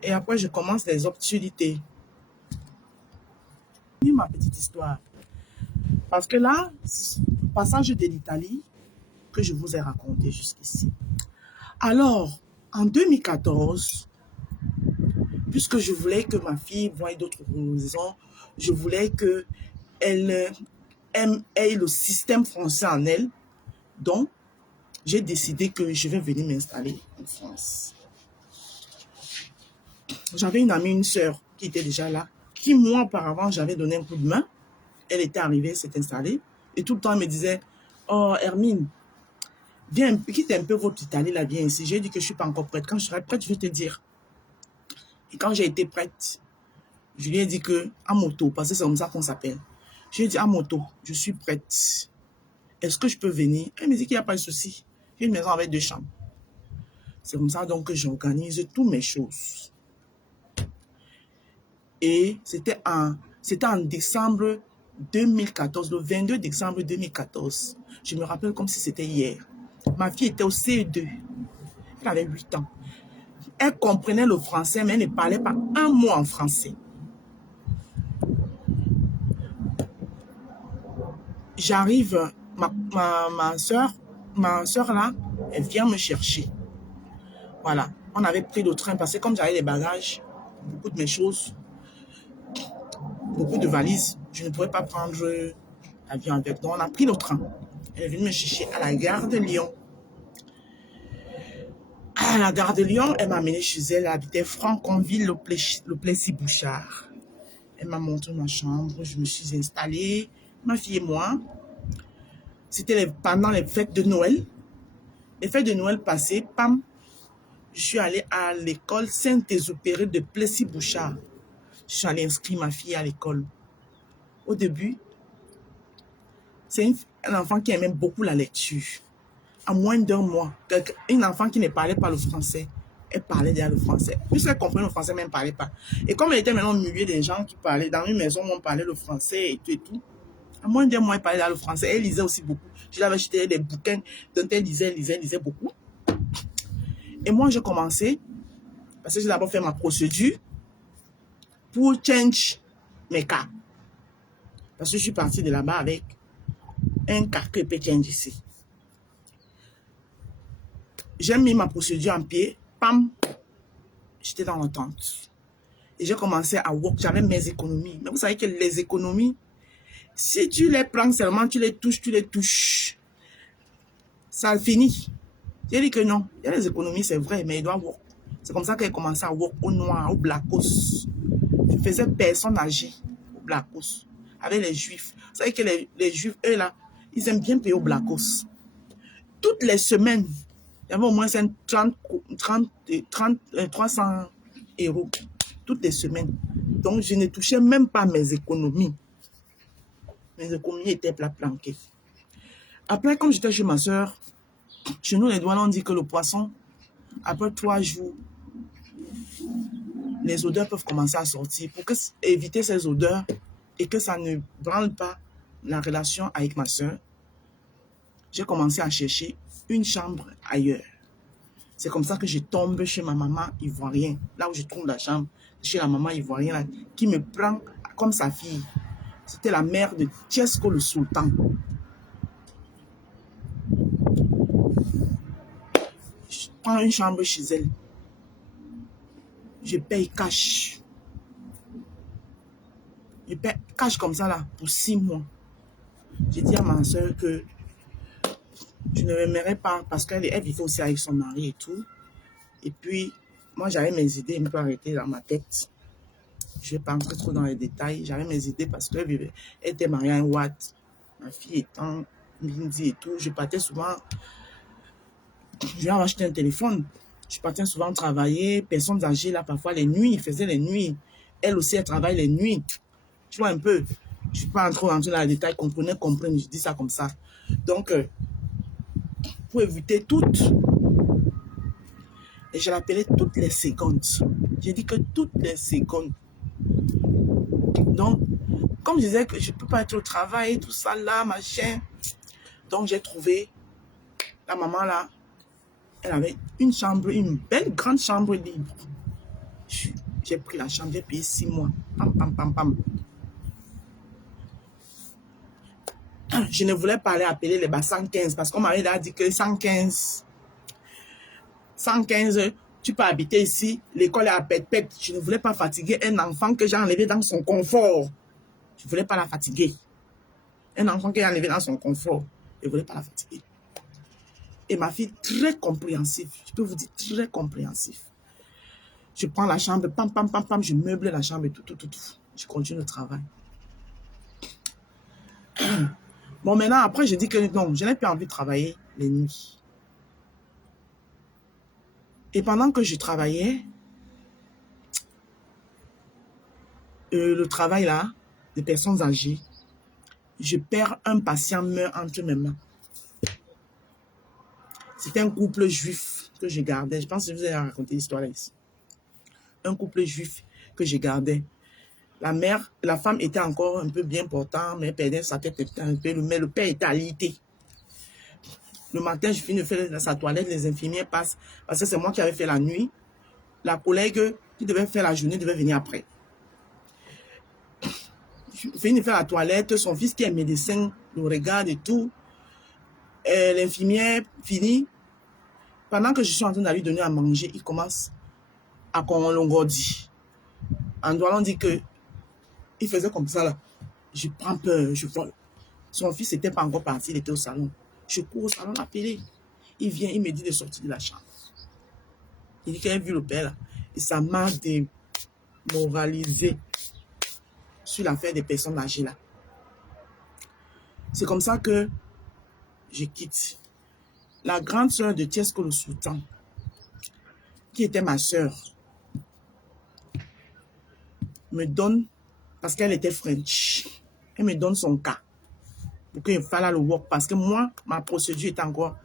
Et après, je commence les obscurités. Ma petite histoire. Parce que là, passage de l'Italie que je vous ai raconté jusqu'ici. Alors, en 2014, puisque je voulais que ma fille voie d'autres horizons, je voulais qu'elle ait le système français en elle. Donc, j'ai décidé que je vais venir m'installer en France. J'avais une amie, une sœur qui était déjà là, qui moi auparavant j'avais donné un coup de main. Elle était arrivée, s'est installée. Et tout le temps, elle me disait, oh Hermine, viens, quitte un peu votre Italie là, viens ici. J'ai dit que je ne suis pas encore prête. Quand je serai prête, je vais te dire. Et quand j'ai été prête, je lui ai dit que, à moto, parce que c'est comme ça qu'on s'appelle. Je lui ai dit, à moto, je suis prête. Est-ce que je peux venir? Elle me dit qu'il n'y a pas de souci. J'ai une maison avec 2 chambres. C'est comme ça donc que j'organise toutes mes choses. Et c'était en décembre 2014, le 22 décembre 2014. Je me rappelle comme si c'était hier. Ma fille était au CE2. Elle avait 8 ans. Elle comprenait le français, mais elle ne parlait pas un mot en français. J'arrive, ma soeur là, elle vient me chercher. Voilà, on avait pris le train parce que comme j'avais des bagages, beaucoup de mes choses, beaucoup de valises, je ne pouvais pas prendre l'avion avec. Donc on a pris le train. Elle est venue me chercher à la gare de Lyon. À la gare de Lyon, elle m'a amené chez elle. Elle habitait Franconville, le Plessis-Bouchard. Elle m'a montré ma chambre. Je me suis installée, ma fille et moi. C'était pendant les fêtes de Noël. Les fêtes de Noël passées, pam, je suis allée à l'école Saint-Exupéry de Plessis-Bouchard. Je suis allée inscrire ma fille à l'école. Au début, c'est un enfant qui aimait beaucoup la lecture. À moins d'1 mois, une enfant qui ne parlait pas le français, elle parlait déjà le français. Puisqu'elle comprenait le français, mais elle ne parlait pas. Et comme elle était maintenant au milieu des gens qui parlaient, dans une maison où on parlait le français et tout, à moins d'1 mois, elle parlait déjà le français. Elle lisait aussi beaucoup. Je l'avais acheté des bouquins dont elle lisait beaucoup. Et moi, j'ai commencé, parce que j'ai d'abord fait ma procédure pour change mes cas. Parce que je suis partie de là-bas avec un cas que je peux change ici. j'ai mis ma procédure en pied. Pam, j'étais dans l'attente. Et j'ai commencé à work. J'avais mes économies. Mais vous savez que les économies, si tu les prends seulement, tu les touches, ça finit. J'ai dit que non. Il y a les économies, c'est vrai, mais il doit work. C'est comme ça qu'elle commençait à work au noir, au blackos. Je faisais personne âgée au blackos. Avec les juifs. Vous savez que les juifs, eux là, ils aiment bien payer au blackos. Toutes les semaines, il y avait au moins 300 euros. Toutes les semaines. Donc, je ne touchais même pas mes économies. Mes économies étaient planquées. Après, comme j'étais chez ma soeur, chez nous, les douaniers ont dit que le poisson, après 3 jours, les odeurs peuvent commencer à sortir. Pour éviter ces odeurs et que ça ne branle pas la relation avec ma soeur, j'ai commencé à chercher une chambre ailleurs. C'est comme ça que je tombe chez ma maman ivoirienne. Là où je trouve la chambre, chez la maman ivoirienne, là, qui me prend comme sa fille. C'était la mère de Tchesko le Sultan. Je prends une chambre chez elle. Je paye cash. Je paye cash comme ça là, pour 6 mois. J'ai dit à ma soeur que je ne m'aimerais pas parce qu'elle vivait aussi avec son mari et tout. Et puis, moi j'avais mes idées un peu arrêtées dans ma tête. Je ne vais pas entrer trop dans les détails. J'avais mes idées parce qu'elle était mariée à un Watt. Ma fille étant Bindi et tout. Je partais souvent. Je viens acheter un téléphone. Je partais souvent travailler. Personnes âgées là, parfois les nuits. Ils faisaient les nuits. Elle aussi, elle travaille les nuits. Tu vois un peu. Je ne vais pas entrer dans les détails. Comprenez. Je dis ça comme ça. Donc, pour éviter toutes. Et je l'appelais toutes les secondes. J'ai dit que toutes les secondes. Donc, comme je disais que je ne peux pas être au travail, tout ça là, machin. Donc, j'ai trouvé la maman là. Elle avait une chambre, une belle grande chambre libre. J'ai pris la chambre, j'ai payé 6 mois. Pam, pam, pam, pam. Je ne voulais pas aller appeler les 115 parce qu'on m'avait dit que 115, tu peux habiter ici, l'école est à pète-pète. Je ne voulais pas fatiguer un enfant que j'ai enlevé dans son confort. Je ne voulais pas la fatiguer. Un enfant que j'ai enlevé dans son confort. Je ne voulais pas la fatiguer. Et ma fille, très compréhensive. Je peux vous dire, très compréhensive. Je prends la chambre, pam, pam, pam, pam, je meuble la chambre et tout. Je continue le travail. Bon, maintenant, après, je dis que non, je n'ai plus envie de travailler les nuits. Et pendant que je travaillais, le travail là, des personnes âgées, je perds un patient meurt entre mes mains. C'était un couple juif que je gardais. Je pense que je vous ai raconté l'histoire là ici. Un couple juif que je gardais. La femme était encore un peu bien portante, mais perdait sa tête un peu, mais le père était alité. Le matin, je finis de faire sa toilette, les infirmières passent, parce que c'est moi qui avais fait la nuit. La collègue qui devait faire la journée devait venir après. Je finis de faire la toilette, son fils qui est médecin le regarde et tout. L'infirmière finit. Pendant que je suis en train de lui donner à manger, il commence à l'ongordi. En doit on dit que il faisait comme ça là. Je prends peur, je vole. Son fils n'était pas encore parti, il était au salon. Je cours au salon l'appeler. Il vient, il me dit de sortir de la chambre. Il dit qu'il a vu le père là. Et ça m'a démoralisé sur l'affaire des personnes âgées là. C'est comme ça que je quitte. La grande sœur de Tchesko le Sultan, qui était ma sœur, me donne, parce qu'elle était French, elle me donne son cas pour qu'il fasse le work. Parce que moi, ma procédure est encore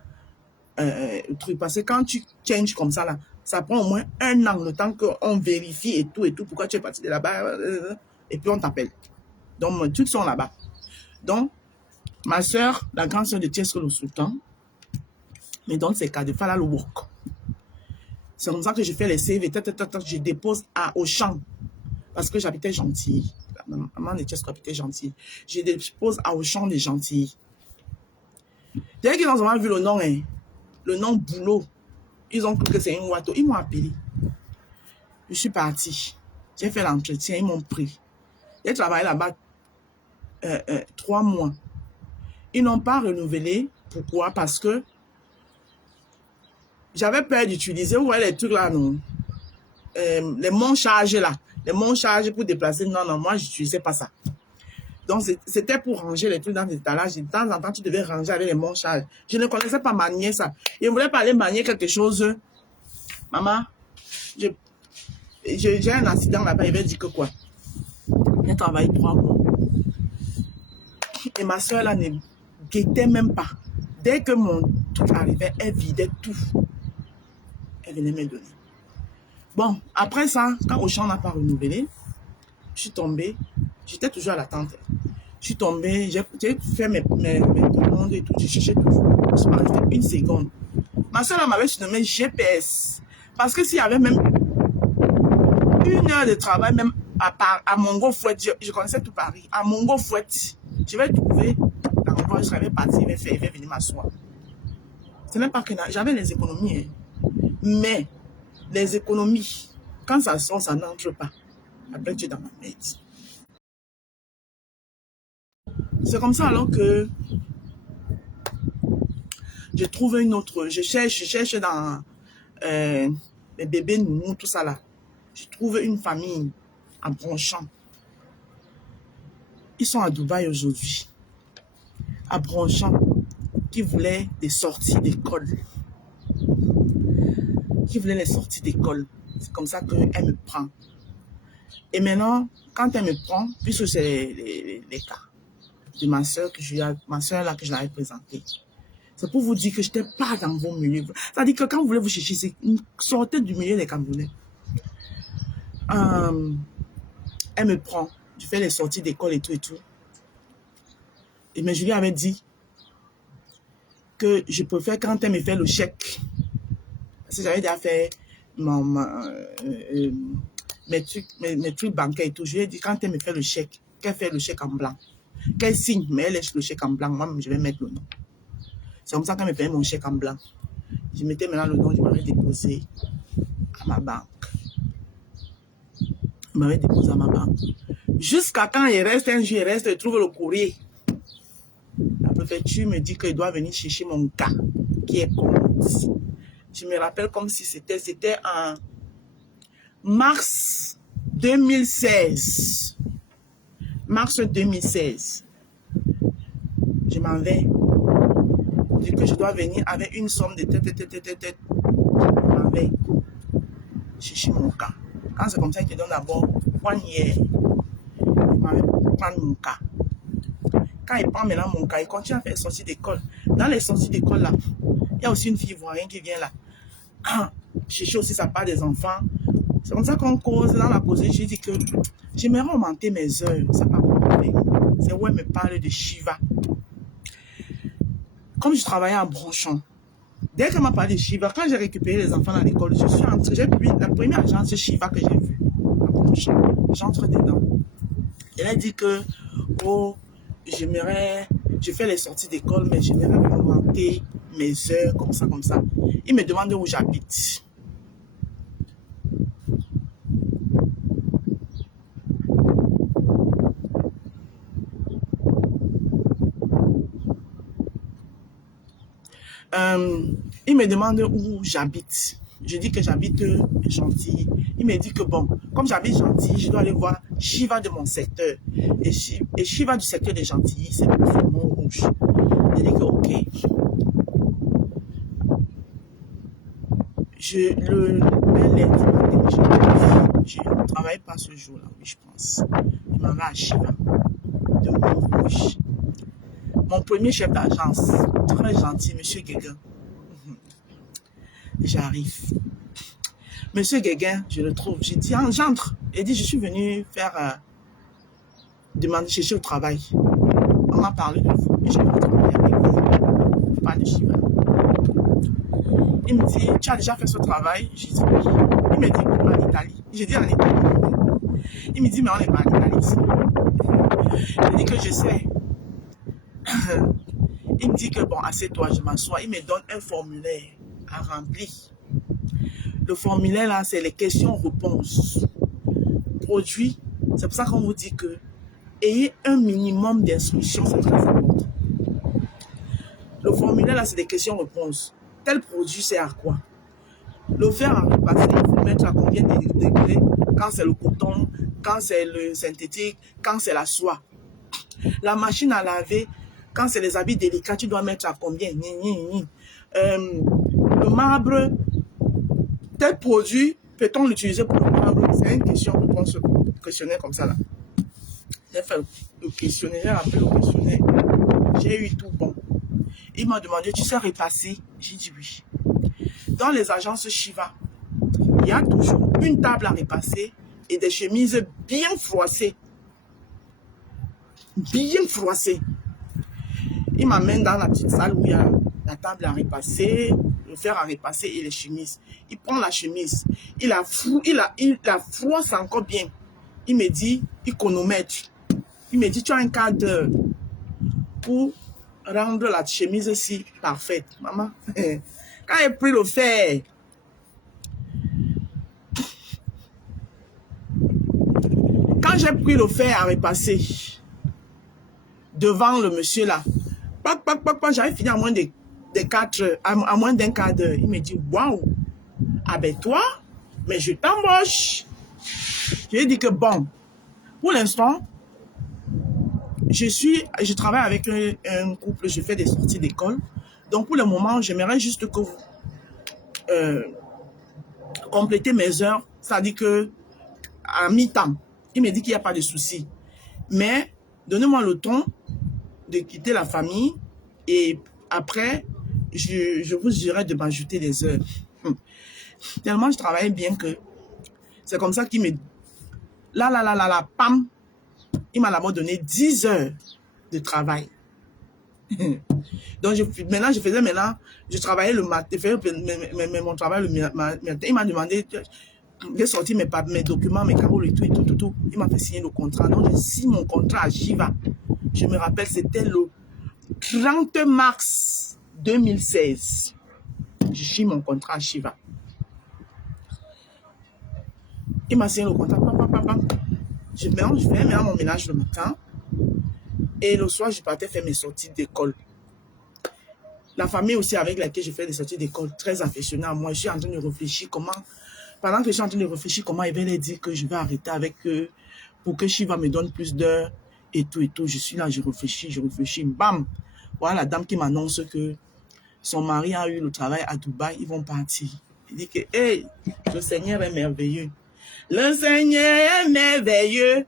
truc. Parce que quand tu changes comme ça, là, ça prend au moins 1 an, le temps qu'on vérifie et tout, pourquoi tu es parti de là-bas, et puis on t'appelle. Donc, mes trucs sont là-bas. Donc, ma soeur, la grande soeur de Tchesko le Sultan, me donne ses cas de faire le work. C'est comme ça que je fais les CV, je dépose à Auchan, parce que j'habitais Gentilly. La maman de Tchesko habitait Gentilly. Je dépose à Auchan de Gentilly. Dès qu'ils ont vu le nom, le nom boulot, Ils ont cru que c'est une Ouato. Ils m'ont appelé. Je suis partie. J'ai fait l'entretien. Ils m'ont pris. J'ai travaillé là-bas 3 mois. Ils n'ont pas renouvelé. Pourquoi? Parce que j'avais peur d'utiliser les trucs là, non. Les monts chargés là. Les monts chargés pour déplacer. Non, non, moi, je n'utilisais pas ça. Donc, c'était pour ranger les trucs dans les étalages. De temps en temps, tu devais ranger avec les monts chargés. Je ne connaissais pas manier ça. Je voulais pas aller manier quelque chose. Maman, j'ai un accident là-bas. Il va dire que quoi? J'ai travaillé 3 mois. Et ma soeur là ne guettait même pas. Dès que mon truc arrivait, elle vidait tout. Elle venait me donner. Bon, après ça, quand Auchan n'a pas renouvelé, je suis tombée. J'étais toujours à l'attente. Je suis tombée, j'ai fait mes demandes et tout. J'ai cherché tout. Je suis restée 1 seconde. Ma soeur m'avait surnommé GPS. Parce que s'il y avait même 1 heure de travail, même à Mongo-Fouette, je connaissais tout Paris. À Mongo-Fouette, je vais trouver l'endroit où je serais parti, il va venir m'asseoir. Ce n'est pas que j'avais les économies. Hein. Mais les économies, quand ça sort, ça n'entre pas. Après, tu es dans ma merde. C'est comme ça alors que je trouve une autre. Je cherche dans les bébés nounous, tout ça là. Je trouve une famille à Bronchamp. Ils sont à Dubaï aujourd'hui. À Bronchamp, qui voulaient des sorties d'école. Qui voulait les sorties d'école. C'est comme ça qu'elle me prend. Et maintenant, quand elle me prend, puisque c'est les cas de ma soeur là que je l'avais présentée, c'est pour vous dire que je n'étais pas dans vos milieux. C'est-à-dire que quand vous voulez vous chercher, sortez du milieu des Camerounais. Elle me prend. Je fais les sorties d'école et tout et tout. Et mais je lui avais dit que je préfère quand elle me fait le chèque. Parce que j'avais déjà fait mes trucs bancaires et tout. Je lui ai dit quand elle me fait le chèque, qu'elle fait le chèque en blanc. Qu'elle signe, mais elle laisse le chèque en blanc. Moi, je vais mettre le nom. C'est comme ça qu'elle me payait mon chèque en blanc. Je mettais maintenant le nom, je m'avais déposé à ma banque. Je m'avais déposé à ma banque. Jusqu'à quand il reste un jour, il trouve le courrier. La préfecture me dit qu'il doit venir chercher mon cas qui est compte. Je me rappelle comme si c'était en mars 2016. Mars 2016. Je m'en vais. Je dis que je dois venir avec une somme de tête. Je m'en vais chercher mon cas. Quand c'est comme ça, il te donne d'abord 1 year. Je m'en vais prendre mon cas. Quand il prend maintenant mon cas, il continue à faire les sorties d'école. Dans les sorties d'école, là, il y a aussi une fille ivoirienne qui vient là. Chercher aussi sa part des enfants. C'est comme ça qu'on cause. Dans la cause, j'ai dit que j'aimerais augmenter mes heures. Ça m'a compris. C'est où elle me parle de Shiva. Comme je travaillais en Bronchamp, dès qu'elle m'a parlé de Shiva, quand j'ai récupéré les enfants dans l'école, je suis entrée. J'ai pris la première agence Shiva que j'ai vue à Bronchamp. J'entre dedans. Elle a dit que, oh, je fais les sorties d'école, mais j'aimerais augmenter mes heures, comme ça. Il me demande où j'habite. Il me demande où j'habite. Je dis que j'habite Gentilly. Il me dit que bon, comme j'habite Gentilly, je dois aller voir Shiva de mon secteur. Et Shiva du secteur de Gentilly, c'est le Montrouge. Je dis que ok. Je ne travaille pas ce jour-là, oui, je pense. Je m'en vais à Shiva de Montrouge. Mon premier chef d'agence, très gentil, Monsieur Guéguin. J'arrive. Monsieur Guéguin, je le trouve. J'ai dit, j'entre. Il dit, je suis venu faire demander chercher au travail. On m'a parlé de vous. Et je vais travailler avec vous. Je parle de Shiva. Il me dit, tu as déjà fait ce travail? J'ai dit, oui. Il me dit, en Italie. J'ai dit, en Italie. Il me dit, mais on n'est pas en Italie ici. Il dit que je sais. Il me dit que bon, assieds-toi, je m'assois. Il me donne un formulaire à remplir. Le formulaire, là, c'est les questions-réponses. Produit, c'est pour ça qu'on vous dit que ayez un minimum d'instructions, c'est très important. Le formulaire, là, c'est des questions-réponses. Tel produit, c'est à quoi? Le fer à repasser, il faut mettre à combien de degrés quand c'est le coton, quand c'est le synthétique, quand c'est la soie. La machine à laver, quand c'est les habits délicats, tu dois mettre à combien? Le marbre, tel produit, peut-on l'utiliser pour le marbre? C'est une question-réponse questionnaire comme ça là. J'ai fait le questionnaire, j'ai rappelé le questionnaire. J'ai eu tout bon. Il m'a demandé, tu sais repasser? J'ai dit oui. Dans les agences Shiva, il y a toujours une table à repasser et des chemises bien froissées. Bien froissées. Il m'amène dans la petite salle où il y a la table à repasser, le fer à repasser et les chemises. Il prend la chemise, il la froisse encore bien. Il me dit, il chronomètre. Il me dit, tu as un quart d'heure pour rendre la chemise si parfaite. Maman, quand j'ai pris le fer, à repasser devant le monsieur là, j'avais fini à moins à moins d'un quart d'heure. Il me dit, waouh, ah ben toi, mais je t'embauche. Je lui ai dit que bon, pour l'instant, je travaille avec un couple, je fais des sorties d'école. Donc pour le moment, j'aimerais juste que vous complétez mes heures, c'est-à-dire que à mi-temps. Il me dit qu'il n'y a pas de souci. Mais donnez-moi le temps de quitter la famille et après, je vous dirai de m'ajouter des heures. Tellement je travaille bien que c'est comme ça qu'il me... Pam! Il m'a d'abord donné 10 heures de travail. Donc, je travaillais le matin, je faisais mon travail le matin. Il m'a demandé de sortir mes documents, mes carreaux et tout. Il m'a fait signer le contrat. Donc, j'ai signé mon contrat à Shiva. Je me rappelle, c'était le 30 mars 2016. J'ai signé mon contrat à Shiva. Il m'a signé le contrat. Je faisais mon ménage le matin. Et le soir, je partais faire mes sorties d'école. La famille aussi avec laquelle je fais des sorties d'école, très affectionnée à moi. Je suis en train de réfléchir comment, pendant que je suis en train de réfléchir comment ils vont leur dire que je vais arrêter avec eux pour que Shiva me donne plus d'heures et tout. Je suis là, je réfléchis. Bam! Voilà la dame qui m'annonce que son mari a eu le travail à Dubaï, ils vont partir. Il dit que, hey, le Seigneur est merveilleux. Le Seigneur est merveilleux.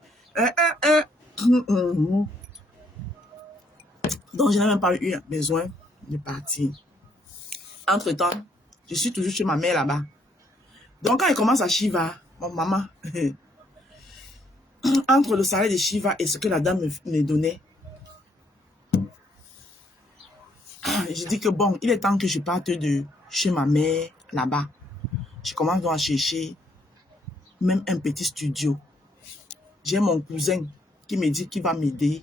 Donc, je n'ai même pas eu besoin de partir. Entre-temps, je suis toujours chez ma mère là-bas. Donc, quand elle commence à Shiva, mon maman, entre le salaire de Shiva et ce que la dame me donnait, je dis que bon, il est temps que je parte de chez ma mère là-bas. Je commence donc à chercher même un petit studio. J'ai mon cousin qui me dit qu'il va m'aider.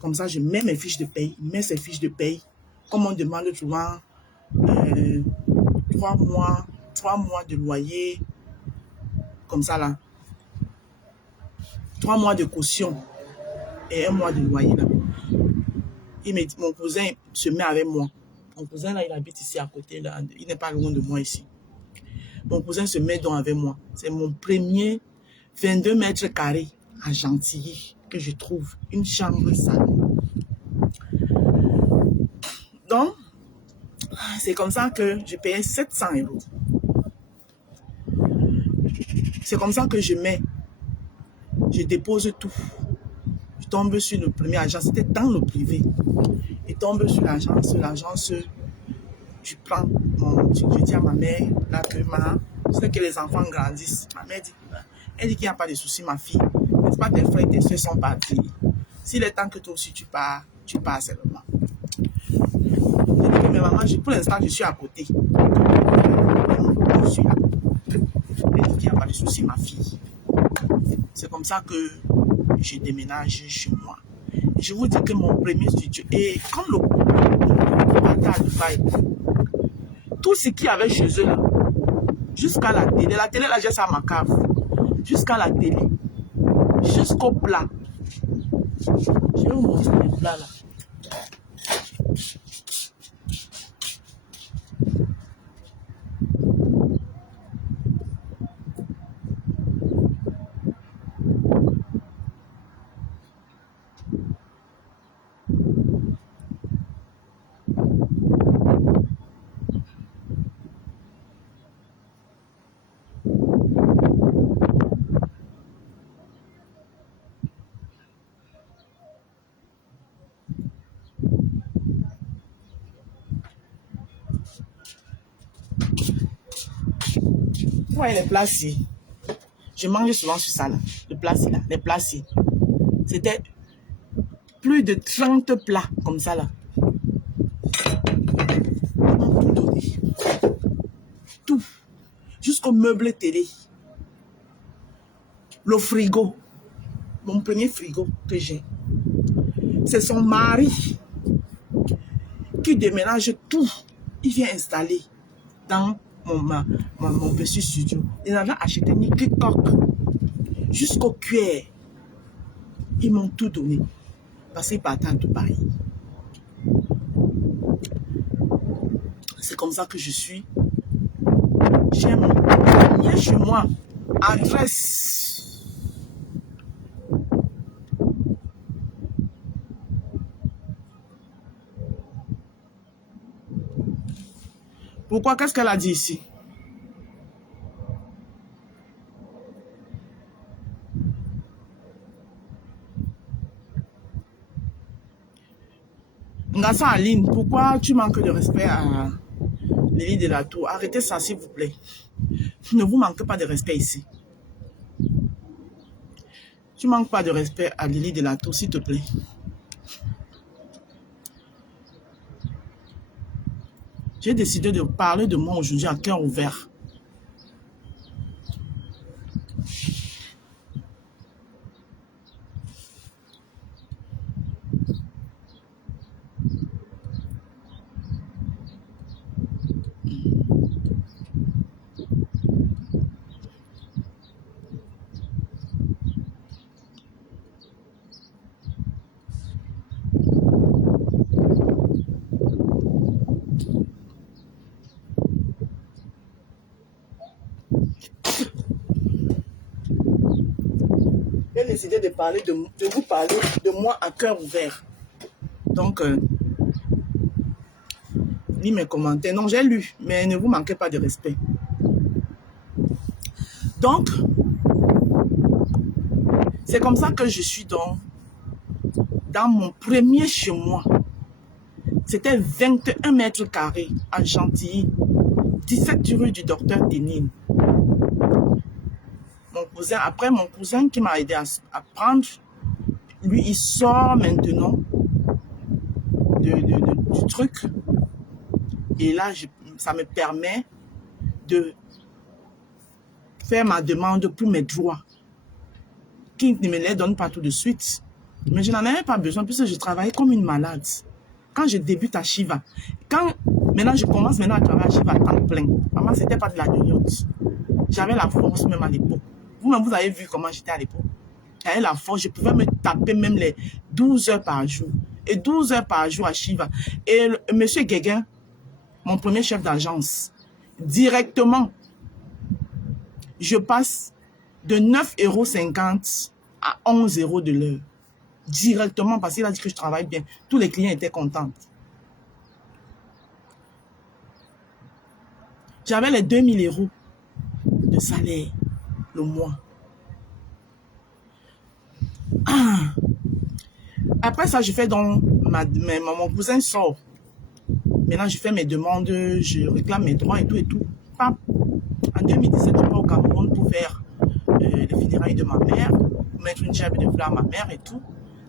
Comme ça, je mets mes fiches de paye, il met ses fiches de paye. Comme on demande souvent 3 mois de loyer, comme ça là. 3 mois de caution et 1 mois de loyer là. Il me dit, mon cousin se met avec moi. Mon cousin là, il habite ici à côté, là. Il n'est pas loin de moi ici. Mon cousin se met donc avec moi. C'est mon premier 22 mètres carrés à Gentilly que je trouve une chambre sale. Donc, c'est comme ça que je payais 700 €. C'est comme ça que je dépose tout. Je tombe sur le premier agent, c'était dans le privé. Je tombe sur l'agence, je prends je dis à ma mère, là que c'est que les enfants grandissent. Ma mère dit, elle dit qu'il n'y a pas de souci, ma fille. N'est-ce pas, tes frères et tes soeurs sont partis. S'il est temps que toi aussi tu pars seulement. Je dis que mais maman, pour l'instant, je suis à côté. Je suis là. Elle dit qu'il n'y a pas de souci, ma fille. C'est comme ça que je déménage chez moi. Et je vous dis que mon premier studio, et comme le partait à Dubaï, tout ce qu'il y avait chez eux là, Jusqu'à la télé. La télé, là, j'ai ça à ma cave. Jusqu'à la télé. Jusqu'au plat. Je vais vous montrer les plats, là. Vous voyez les plats-ci. Je mange souvent sur ça, là. Le plat-ci, là. Les plats-ci. C'était plus de 30 plats, comme ça, là. Tout donné. Tout. Jusqu'au meuble télé. Le frigo. Mon premier frigo que j'ai. C'est son mari qui déménage tout. Il vient installer dans mon petit studio. Ils avaient acheté ni coque jusqu'au cuir. Ils m'ont tout donné. Parce qu'ils partaient à Dubaï. C'est comme ça que je suis. J'ai mon premier chez moi. Adresse. Pourquoi? Qu'est-ce qu'elle a dit ici? Ngassa Aline, pourquoi tu manques de respect à Lily de la Tour? Arrêtez ça, s'il vous plaît. Ne vous manquez pas de respect ici. Tu manques pas de respect à Lily de la Tour, s'il te plaît. J'ai décidé de parler de moi aujourd'hui à cœur ouvert. J'ai décidé de vous parler de moi à cœur ouvert. Donc, lis mes commentaires. Non, j'ai lu, mais ne vous manquez pas de respect. Donc, c'est comme ça que je suis dans mon premier chez moi. C'était 21 mètres carrés à Chantilly, 17 rue du docteur Ténine. Après mon cousin qui m'a aidé à prendre, lui il sort maintenant du truc. Et là, ça me permet de faire ma demande pour mes droits, qui ne me les donne pas tout de suite. Mais je n'en avais pas besoin puisque je travaillais comme une malade. Quand je débute à Shiva, maintenant je commence à travailler à Shiva à temps plein. Maman, c'était pas de la grignotte. J'avais la force même à l'époque. Vous-même, vous avez vu comment j'étais à l'époque. J'avais la force, je pouvais me taper même les 12 heures par jour. Et 12 heures par jour à Shiva. Et monsieur Guéguin, mon premier chef d'agence, directement, je passe de 9,50 € à 11 € de l'heure. Directement, parce qu'il a dit que je travaille bien. Tous les clients étaient contents. J'avais les 2000 € de salaire le mois. Après ça, je fais donc mon cousin sort. Maintenant, je fais mes demandes, je réclame mes droits et tout et tout. En 2017, je pars au Cameroun pour faire les funérailles de ma mère, pour mettre une gerbe de fleurs à ma mère et tout.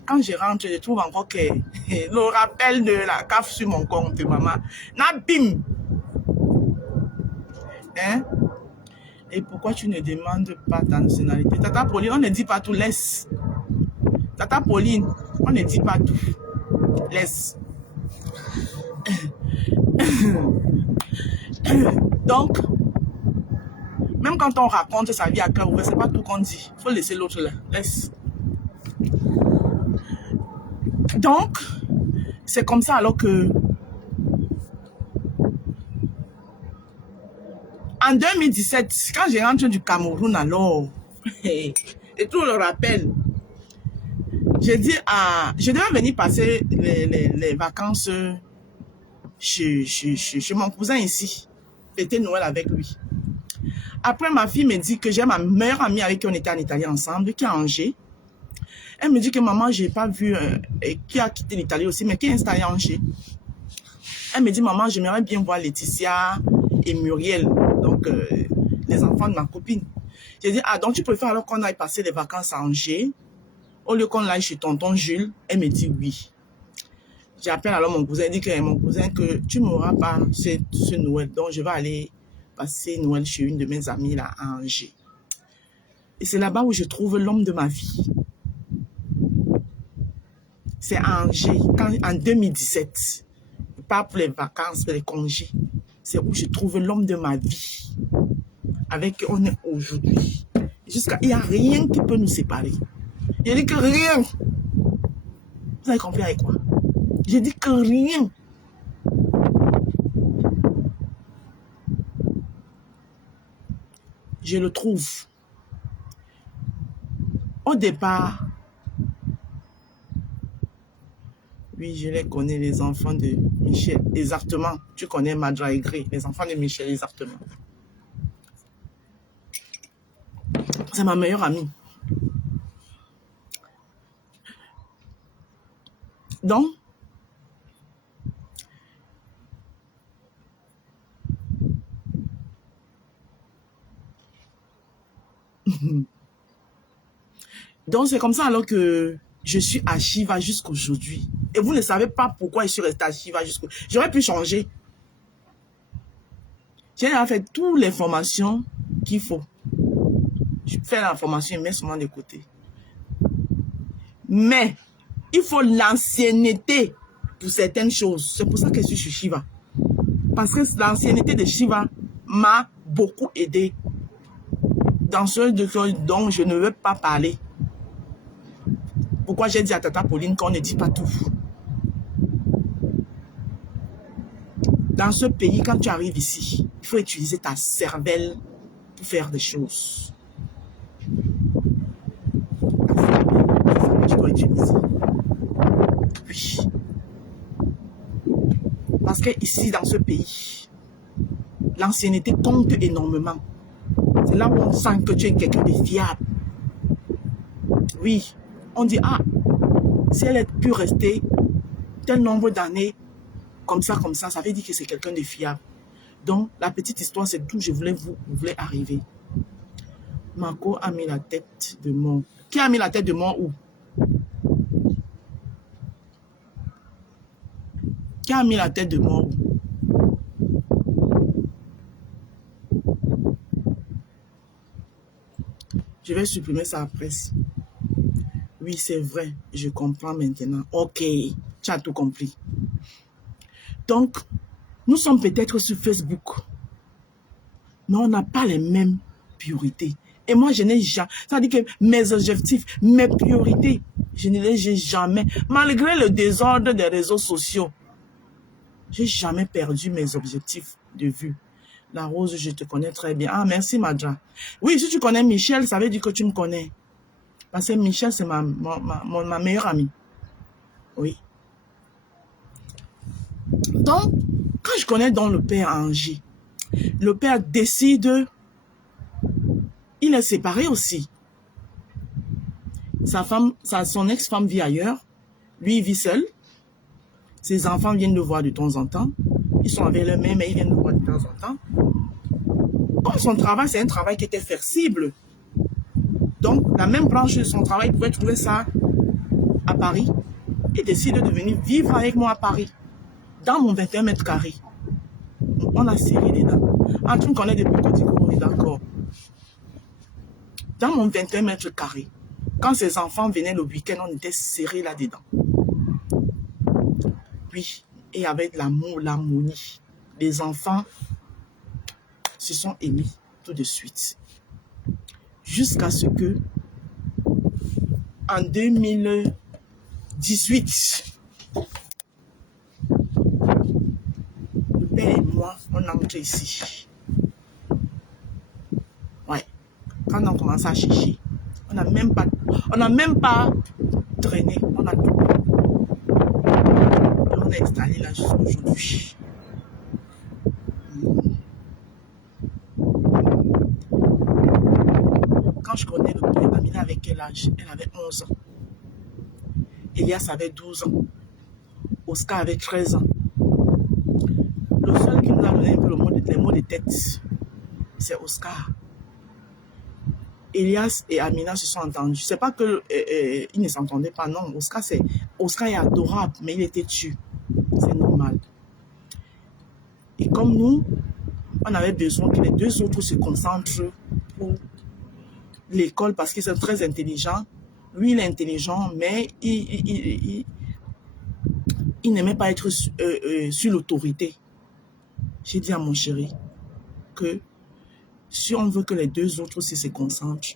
Quand je rentre, je trouve encore que le rappel de la CAF sur mon compte, maman. Nabim! Hein? Et pourquoi tu ne demandes pas ta nationalité? Tata Pauline, on ne dit pas tout, laisse. Tata Pauline, on ne dit pas tout, laisse. Donc, même quand on raconte sa vie à cœur ouvert, c'est pas tout qu'on dit. Il faut laisser l'autre là. Laisse. Donc, c'est comme ça alors que en 2017, quand j'ai rentré du Cameroun alors, et tout le rappel, j'ai dit je devais venir passer les vacances chez mon cousin ici, fêter Noël avec lui. Après, ma fille me dit que j'ai ma meilleure amie avec qui on était en Italie ensemble, qui est à Angers. Elle me dit que maman, j'ai pas vu, qui a quitté l'Italie aussi, mais qui est installée à Angers. Elle me dit, maman, j'aimerais bien voir Laetitia et Muriel, donc les enfants de ma copine. J'ai dit, donc tu préfères alors qu'on aille passer les vacances à Angers, au lieu qu'on aille chez tonton Jules? Elle me dit oui. J'appelle alors mon cousin, il dit que mon cousin, que tu m'auras pas ce Noël, donc je vais aller passer Noël chez une de mes amies là à Angers. Et c'est là-bas où je trouve l'homme de ma vie. C'est à Angers, en 2017. Pas pour les vacances, pour les congés. C'est où je trouve l'homme de ma vie. Avec qui on est aujourd'hui. Il n'y a rien qui peut nous séparer. Je dis que rien. Vous avez compris avec quoi? Je dis que rien. Je le trouve. Au départ, oui, je les connais, les enfants de Michel. Exactement. Tu connais Madra et Gré, les enfants de Michel, exactement. C'est ma meilleure amie. Donc, c'est comme ça alors que je suis à Shiva jusqu'aujourd'hui. Et vous ne savez pas pourquoi je suis restée à Shiva jusqu'aujourd'hui. J'aurais pu changer. J'ai fait toutes les formations qu'il faut. Je fais la formation et mets seulement de côté. Mais, il faut l'ancienneté pour certaines choses. C'est pour ça que je suis sur Shiva. Parce que l'ancienneté de Shiva m'a beaucoup aidé dans ce dont je ne veux pas parler. Pourquoi j'ai dit à Tata Pauline qu'on ne dit pas tout. Dans ce pays, quand tu arrives ici, il faut utiliser ta cervelle pour faire des choses. Tu dois utiliser. Oui. Parce que ici, dans ce pays, l'ancienneté compte énormément. C'est là où on sent que tu es quelqu'un de fiable. Oui. On dit, si elle a pu rester tel nombre d'années comme ça, ça veut dire que c'est quelqu'un de fiable. Donc, la petite histoire, c'est d'où je voulais arriver. Marco a mis la tête de mort. Qui a mis la tête de mort où? Qui a mis la tête de mort où? Je vais supprimer ça après. Oui, c'est vrai. Je comprends maintenant. Ok, tu as tout compris. Donc, nous sommes peut-être sur Facebook, mais on n'a pas les mêmes priorités. Et moi, je n'ai jamais... Ça veut dire que mes objectifs, mes priorités, je ne les ai jamais. Malgré le désordre des réseaux sociaux, je n'ai jamais perdu mes objectifs de vue. La Rose, je te connais très bien. Ah, merci, Madra. Oui, si tu connais Michel, ça veut dire que tu me connais. Parce que Michel, c'est ma meilleure amie. Oui. Donc, quand je connais donc le père Angers, le père décide, il est séparé aussi. Son ex-femme vit ailleurs. Lui, il vit seul. Ses enfants viennent le voir de temps en temps. Ils sont avec leur mère, mais ils viennent le voir de temps en temps. Comme son travail, c'est un travail qui était flexible. Donc, la même branche de son travail, il pouvait trouver ça à Paris. Il décide de venir vivre avec moi à Paris. Dans mon 21 mètres carrés. On a serré les dents. Ah, tu me connais depuis petit, on est d'accord. Dans mon 21 mètres carrés, quand ses enfants venaient le week-end, on était serrés là-dedans. Oui, et avec l'amour, l'harmonie, les enfants se sont émis tout de suite. Jusqu'à ce que, en 2018, le père et moi, on entre ici. Ouais. Quand on commence à chercher, on n'a même pas traîné, on a tout. Et on est installé là jusqu'à aujourd'hui. Quand je connais le père, Amina avait quel âge? Elle avait 11 ans. Elias avait 12 ans. Oscar avait 13 ans. Le seul qui nous a donné un peu les mots de tête, c'est Oscar. Elias et Amina se sont entendus. C'est pas qu'ils ne s'entendaient pas, non. Oscar est adorable, mais il était tué. C'est normal. Et comme nous, on avait besoin que les deux autres se concentrent pour l'école parce qu'ils sont très intelligents. Lui, il est intelligent, mais il n'aimait pas être sur l'autorité. J'ai dit à mon chéri que si on veut que les deux autres aussi se concentrent,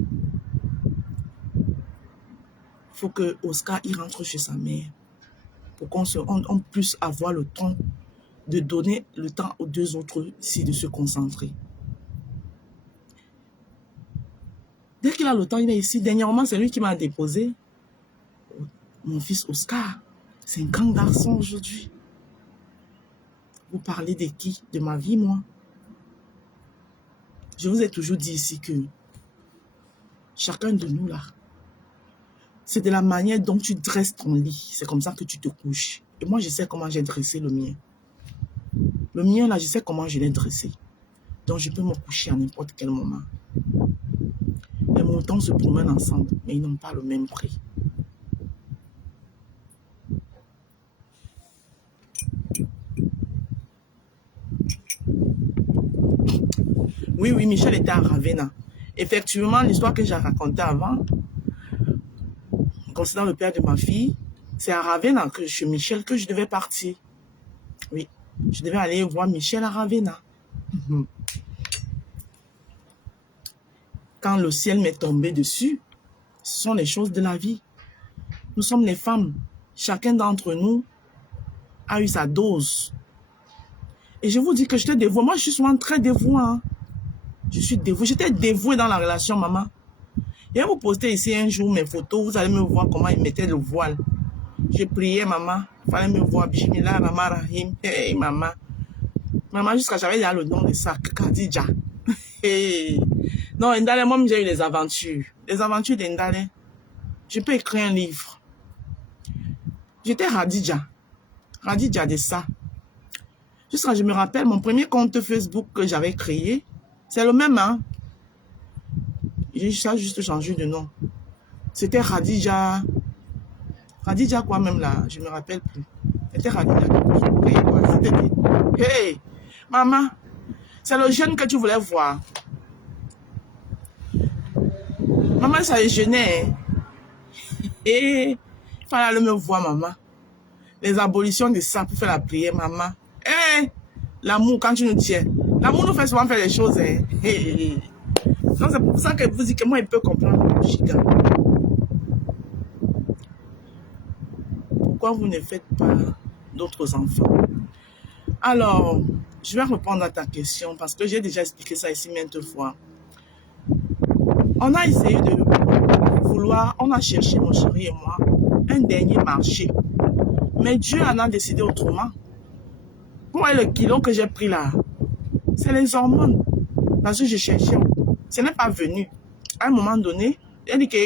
il faut que Oscar y rentre chez sa mère pour qu'on puisse avoir le temps de donner le temps aux deux autres ici de se concentrer. Dès qu'il a le temps, il est ici. Dernièrement, c'est lui qui m'a déposé. Mon fils Oscar, c'est un grand garçon aujourd'hui. Vous parlez de qui? De ma vie, moi. Je vous ai toujours dit ici que chacun de nous, là, c'est de la manière dont tu dresses ton lit. C'est comme ça que tu te couches. Et moi, je sais comment j'ai dressé le mien. Le mien, là, je sais comment je l'ai dressé. Donc, je peux me coucher à n'importe quel moment. Les moutons se promènent ensemble, mais ils n'ont pas le même prix. Oui, Michel était à Ravenna. Effectivement, l'histoire que j'ai racontée avant, concernant le père de ma fille, c'est à Ravenna, chez Michel, que je devais partir. Oui, je devais aller voir Michel à Ravenna. Quand le ciel m'est tombé dessus, ce sont les choses de la vie. Nous sommes les femmes. Chacun d'entre nous a eu sa dose. Et je vous dis que j'étais dévouée. Moi, je suis souvent très dévouée. Hein. Je suis dévouée. J'étais dévouée dans la relation, maman. Je vais vous poster ici un jour mes photos. Vous allez me voir comment il mettait le voile. J'ai prié, maman. Il fallait me voir. Bismillah, Rahman Rahim. Hey, maman. Maman, jusqu'à j'avais déjà le nom de ça. Khadija. Hey. Non, Ndale, moi, j'ai eu les aventures. Les aventures d'Ndale. Je peux écrire un livre. J'étais Khadija. Khadija de ça. Jusqu'à je me rappelle, mon premier compte Facebook que j'avais créé, c'est le même, hein. J'ai juste changé de nom. C'était Khadija. Khadija quoi même là, je me rappelle plus. C'était Khadija. Hey, maman, c'est le jeune que tu voulais voir. Maman, ça jeûnait. Et il fallait aller me voir, maman. Les abolitions de ça pour faire la prière, maman. Eh, l'amour, quand tu nous tiens. L'amour nous fait souvent faire des choses. Hein. Donc, c'est pour ça que vous dites que moi, il peut comprendre le chica. Pourquoi vous ne faites pas d'autres enfants? Alors, je vais répondre à ta question parce que j'ai déjà expliqué ça ici maintes fois. On a essayé de vouloir, on a cherché, mon chéri et moi, un dernier marché. Mais Dieu en a décidé autrement. Pour le kilo que j'ai pris là, c'est les hormones. Parce que je cherchais. Ce n'est pas venu. À un moment donné, il dit que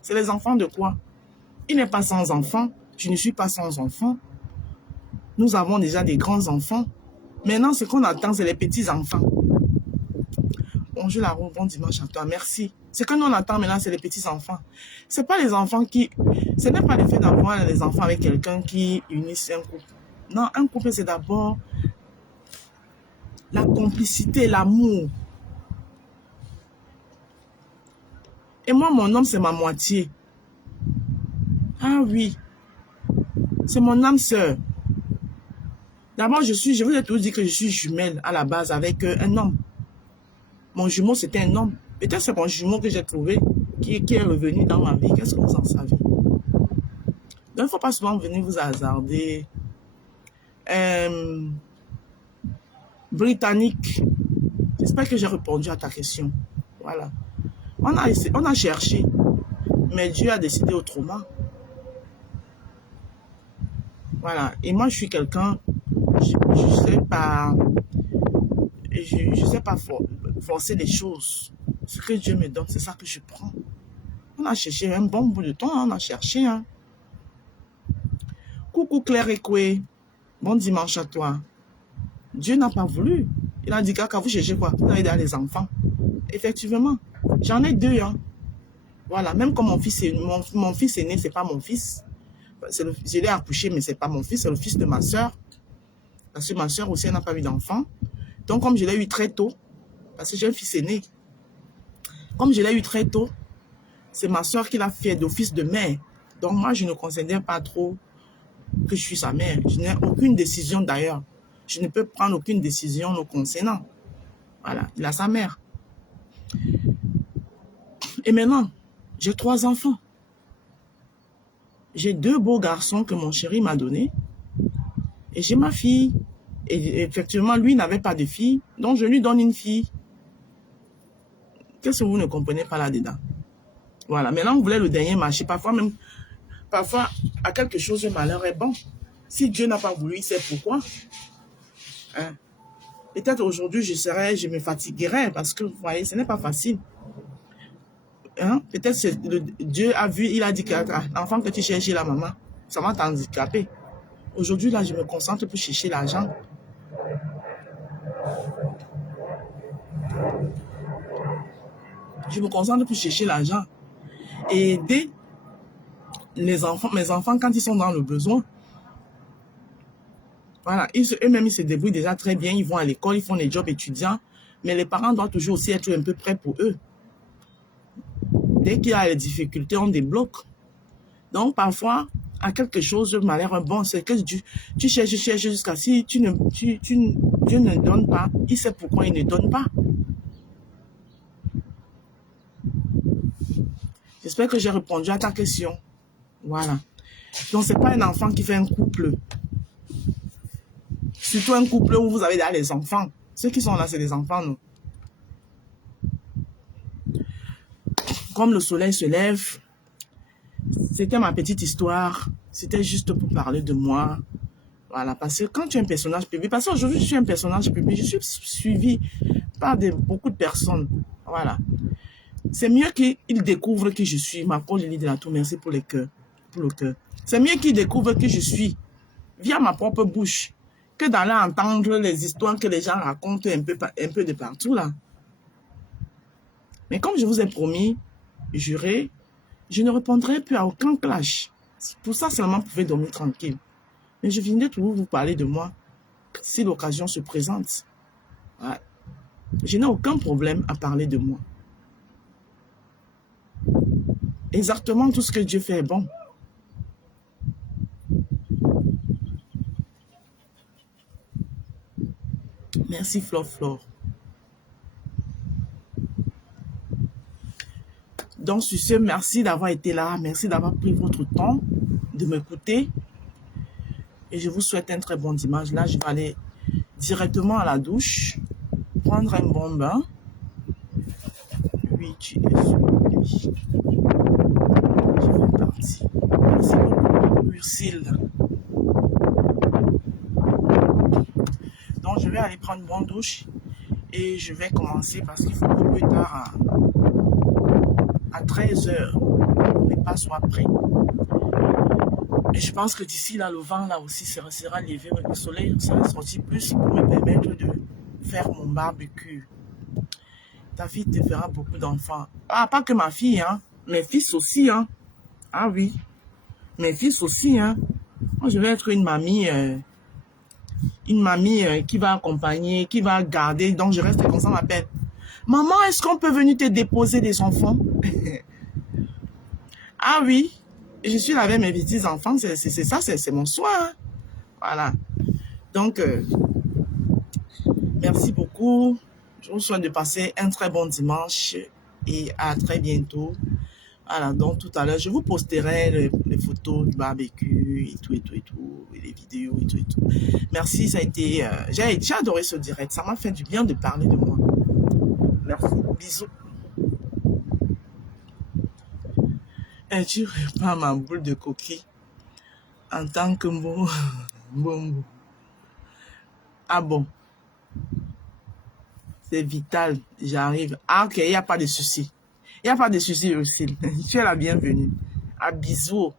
c'est les enfants de quoi? Il n'est pas sans enfants. Je ne suis pas sans enfants. Nous avons déjà des grands enfants. Maintenant, ce qu'on attend, c'est les petits enfants. Bonjour Laro, bon dimanche à toi. Merci. Ce que nous on attend maintenant, c'est les petits enfants. C'est pas les enfants qui... Ce n'est pas le fait d'avoir les enfants avec quelqu'un qui unisse un couple. Non, un couple, c'est d'abord la complicité, l'amour. Et moi, mon homme, c'est ma moitié. Ah oui. C'est mon âme sœur. D'abord, je vous ai toujours dit que je suis jumelle à la base avec un homme. Mon jumeau, c'était un homme. Peut-être c'est mon jumeau que j'ai trouvé qui est revenu dans ma vie. Qu'est-ce que vous en savez? Donc, il ne faut pas souvent venir vous hasarder. Britannique, j'espère que j'ai répondu à ta question. Voilà. On a cherché, mais Dieu a décidé autrement. Voilà. Et moi, je suis quelqu'un, je sais pas forcer les choses. Ce que Dieu me donne, c'est ça que je prends. On a cherché un bon bout de temps, on a cherché. Hein. Coucou Claire Ekwe, bon dimanche à toi. Dieu n'a pas voulu. Il a dit quand vous cherchez quoi? Vous avez dans les enfants. Effectivement, j'en ai 2. Hein. Voilà, même comme mon fils aîné, c'est pas mon fils. Je l'ai accouché, mais c'est pas mon fils, c'est le fils de ma soeur. Parce que ma soeur aussi, elle n'a pas eu d'enfant. Donc, comme je l'ai eu très tôt, parce que j'ai un fils aîné, comme je l'ai eu très tôt, c'est ma soeur qui l'a fait d'office de mère. Donc, moi, je ne considère pas trop que je suis sa mère. Je n'ai aucune décision d'ailleurs. Je ne peux prendre aucune décision le concernant. Voilà, il a sa mère. Et maintenant, j'ai 3 enfants. J'ai 2 beaux garçons que mon chéri m'a donnés. Et j'ai ma fille. Et effectivement, lui n'avait pas de fille. Donc, je lui donne une fille. Qu'est-ce que vous ne comprenez pas là-dedans? Voilà. Maintenant, vous voulez le dernier marché. Parfois, à quelque chose, le malheur est bon. Si Dieu n'a pas voulu, il sait pourquoi. Hein? Peut-être aujourd'hui, je me fatiguerais parce que, vous voyez, ce n'est pas facile. Hein? Peut-être Dieu a vu, il a dit que l'enfant que tu cherches la maman, ça va t'handicaper. Aujourd'hui, là, je me concentre pour chercher l'argent. Je me concentre pour chercher l'argent. Et aider mes enfants, quand ils sont dans le besoin. Voilà, eux-mêmes, ils se débrouillent déjà très bien. Ils vont à l'école, ils font les jobs étudiants. Mais les parents doivent toujours aussi être un peu prêts pour eux. Dès qu'il y a des difficultés, on débloque. Donc, parfois, à quelque chose, le malheur est bon. C'est que tu cherches jusqu'à si Dieu ne donne pas, il sait pourquoi il ne donne pas. J'espère que j'ai répondu à ta question. Voilà. Donc, ce n'est pas un enfant qui fait un couple. Surtout un couple où vous avez déjà les enfants. Ceux qui sont là, c'est des enfants, nous. Comme le soleil se lève, c'était ma petite histoire. C'était juste pour parler de moi. Voilà, parce que quand tu es un personnage public, parce qu'aujourd'hui, je suis un personnage public, je suis suivi par beaucoup de personnes. Voilà. C'est mieux qu'ils découvrent qui je suis. Ma Paul Lily de la Tour, merci pour le cœur. C'est mieux qu'ils découvrent qui je suis via ma propre bouche que d'aller entendre les histoires que les gens racontent un peu de partout là. Mais comme je vous ai promis, juré, je ne répondrai plus à aucun clash. Pour ça seulement, vous pouvez dormir tranquille. Mais je viendrai toujours vous parler de moi si l'occasion se présente. Ouais. Je n'ai aucun problème à parler de moi. Exactement tout ce que Dieu fait est bon. Merci Flore. Donc sur ce, merci d'avoir été là. Merci d'avoir pris votre temps de m'écouter. Et je vous souhaite un très bon dimanche. Là, je vais aller directement à la douche, prendre un bon bain. Oui, tu es celui. Je vais partir. Merci beaucoup, Ursule. Donc, je vais aller prendre une bonne douche et je vais commencer parce qu'il faut que plus tard, à 13h, le repas soit prêt. Et je pense que d'ici là, le vent là aussi sera levé. Le soleil sera sorti plus pour me permettre de faire mon barbecue. Ta fille te fera beaucoup d'enfants. Ah, pas que ma fille, hein. Mes fils aussi, hein. Ah oui. Mes fils aussi, hein. Moi, je vais être une mamie qui va accompagner, qui va garder. Donc, je reste comme ça, on m'appelle. Maman, est-ce qu'on peut venir te déposer des enfants? Ah oui. Je suis là avec mes petits enfants. C'est ça, c'est mon soin. Hein. Voilà. Donc, merci beaucoup. Je vous souhaite de passer un très bon dimanche. et à très bientôt. Voilà, donc tout à l'heure, je vous posterai les photos du barbecue et tout, et les vidéos et tout. Merci, ça a été... j'ai adoré ce direct, ça m'a fait du bien de parler de moi. Merci, bisous. Et tu repars ma boule de coquille en tant que bon. Ah bon, c'est vital, j'arrive. Ah ok, il n'y a pas de souci. Il n'y a pas de souci aussi. Tu es la bienvenue. À bisous.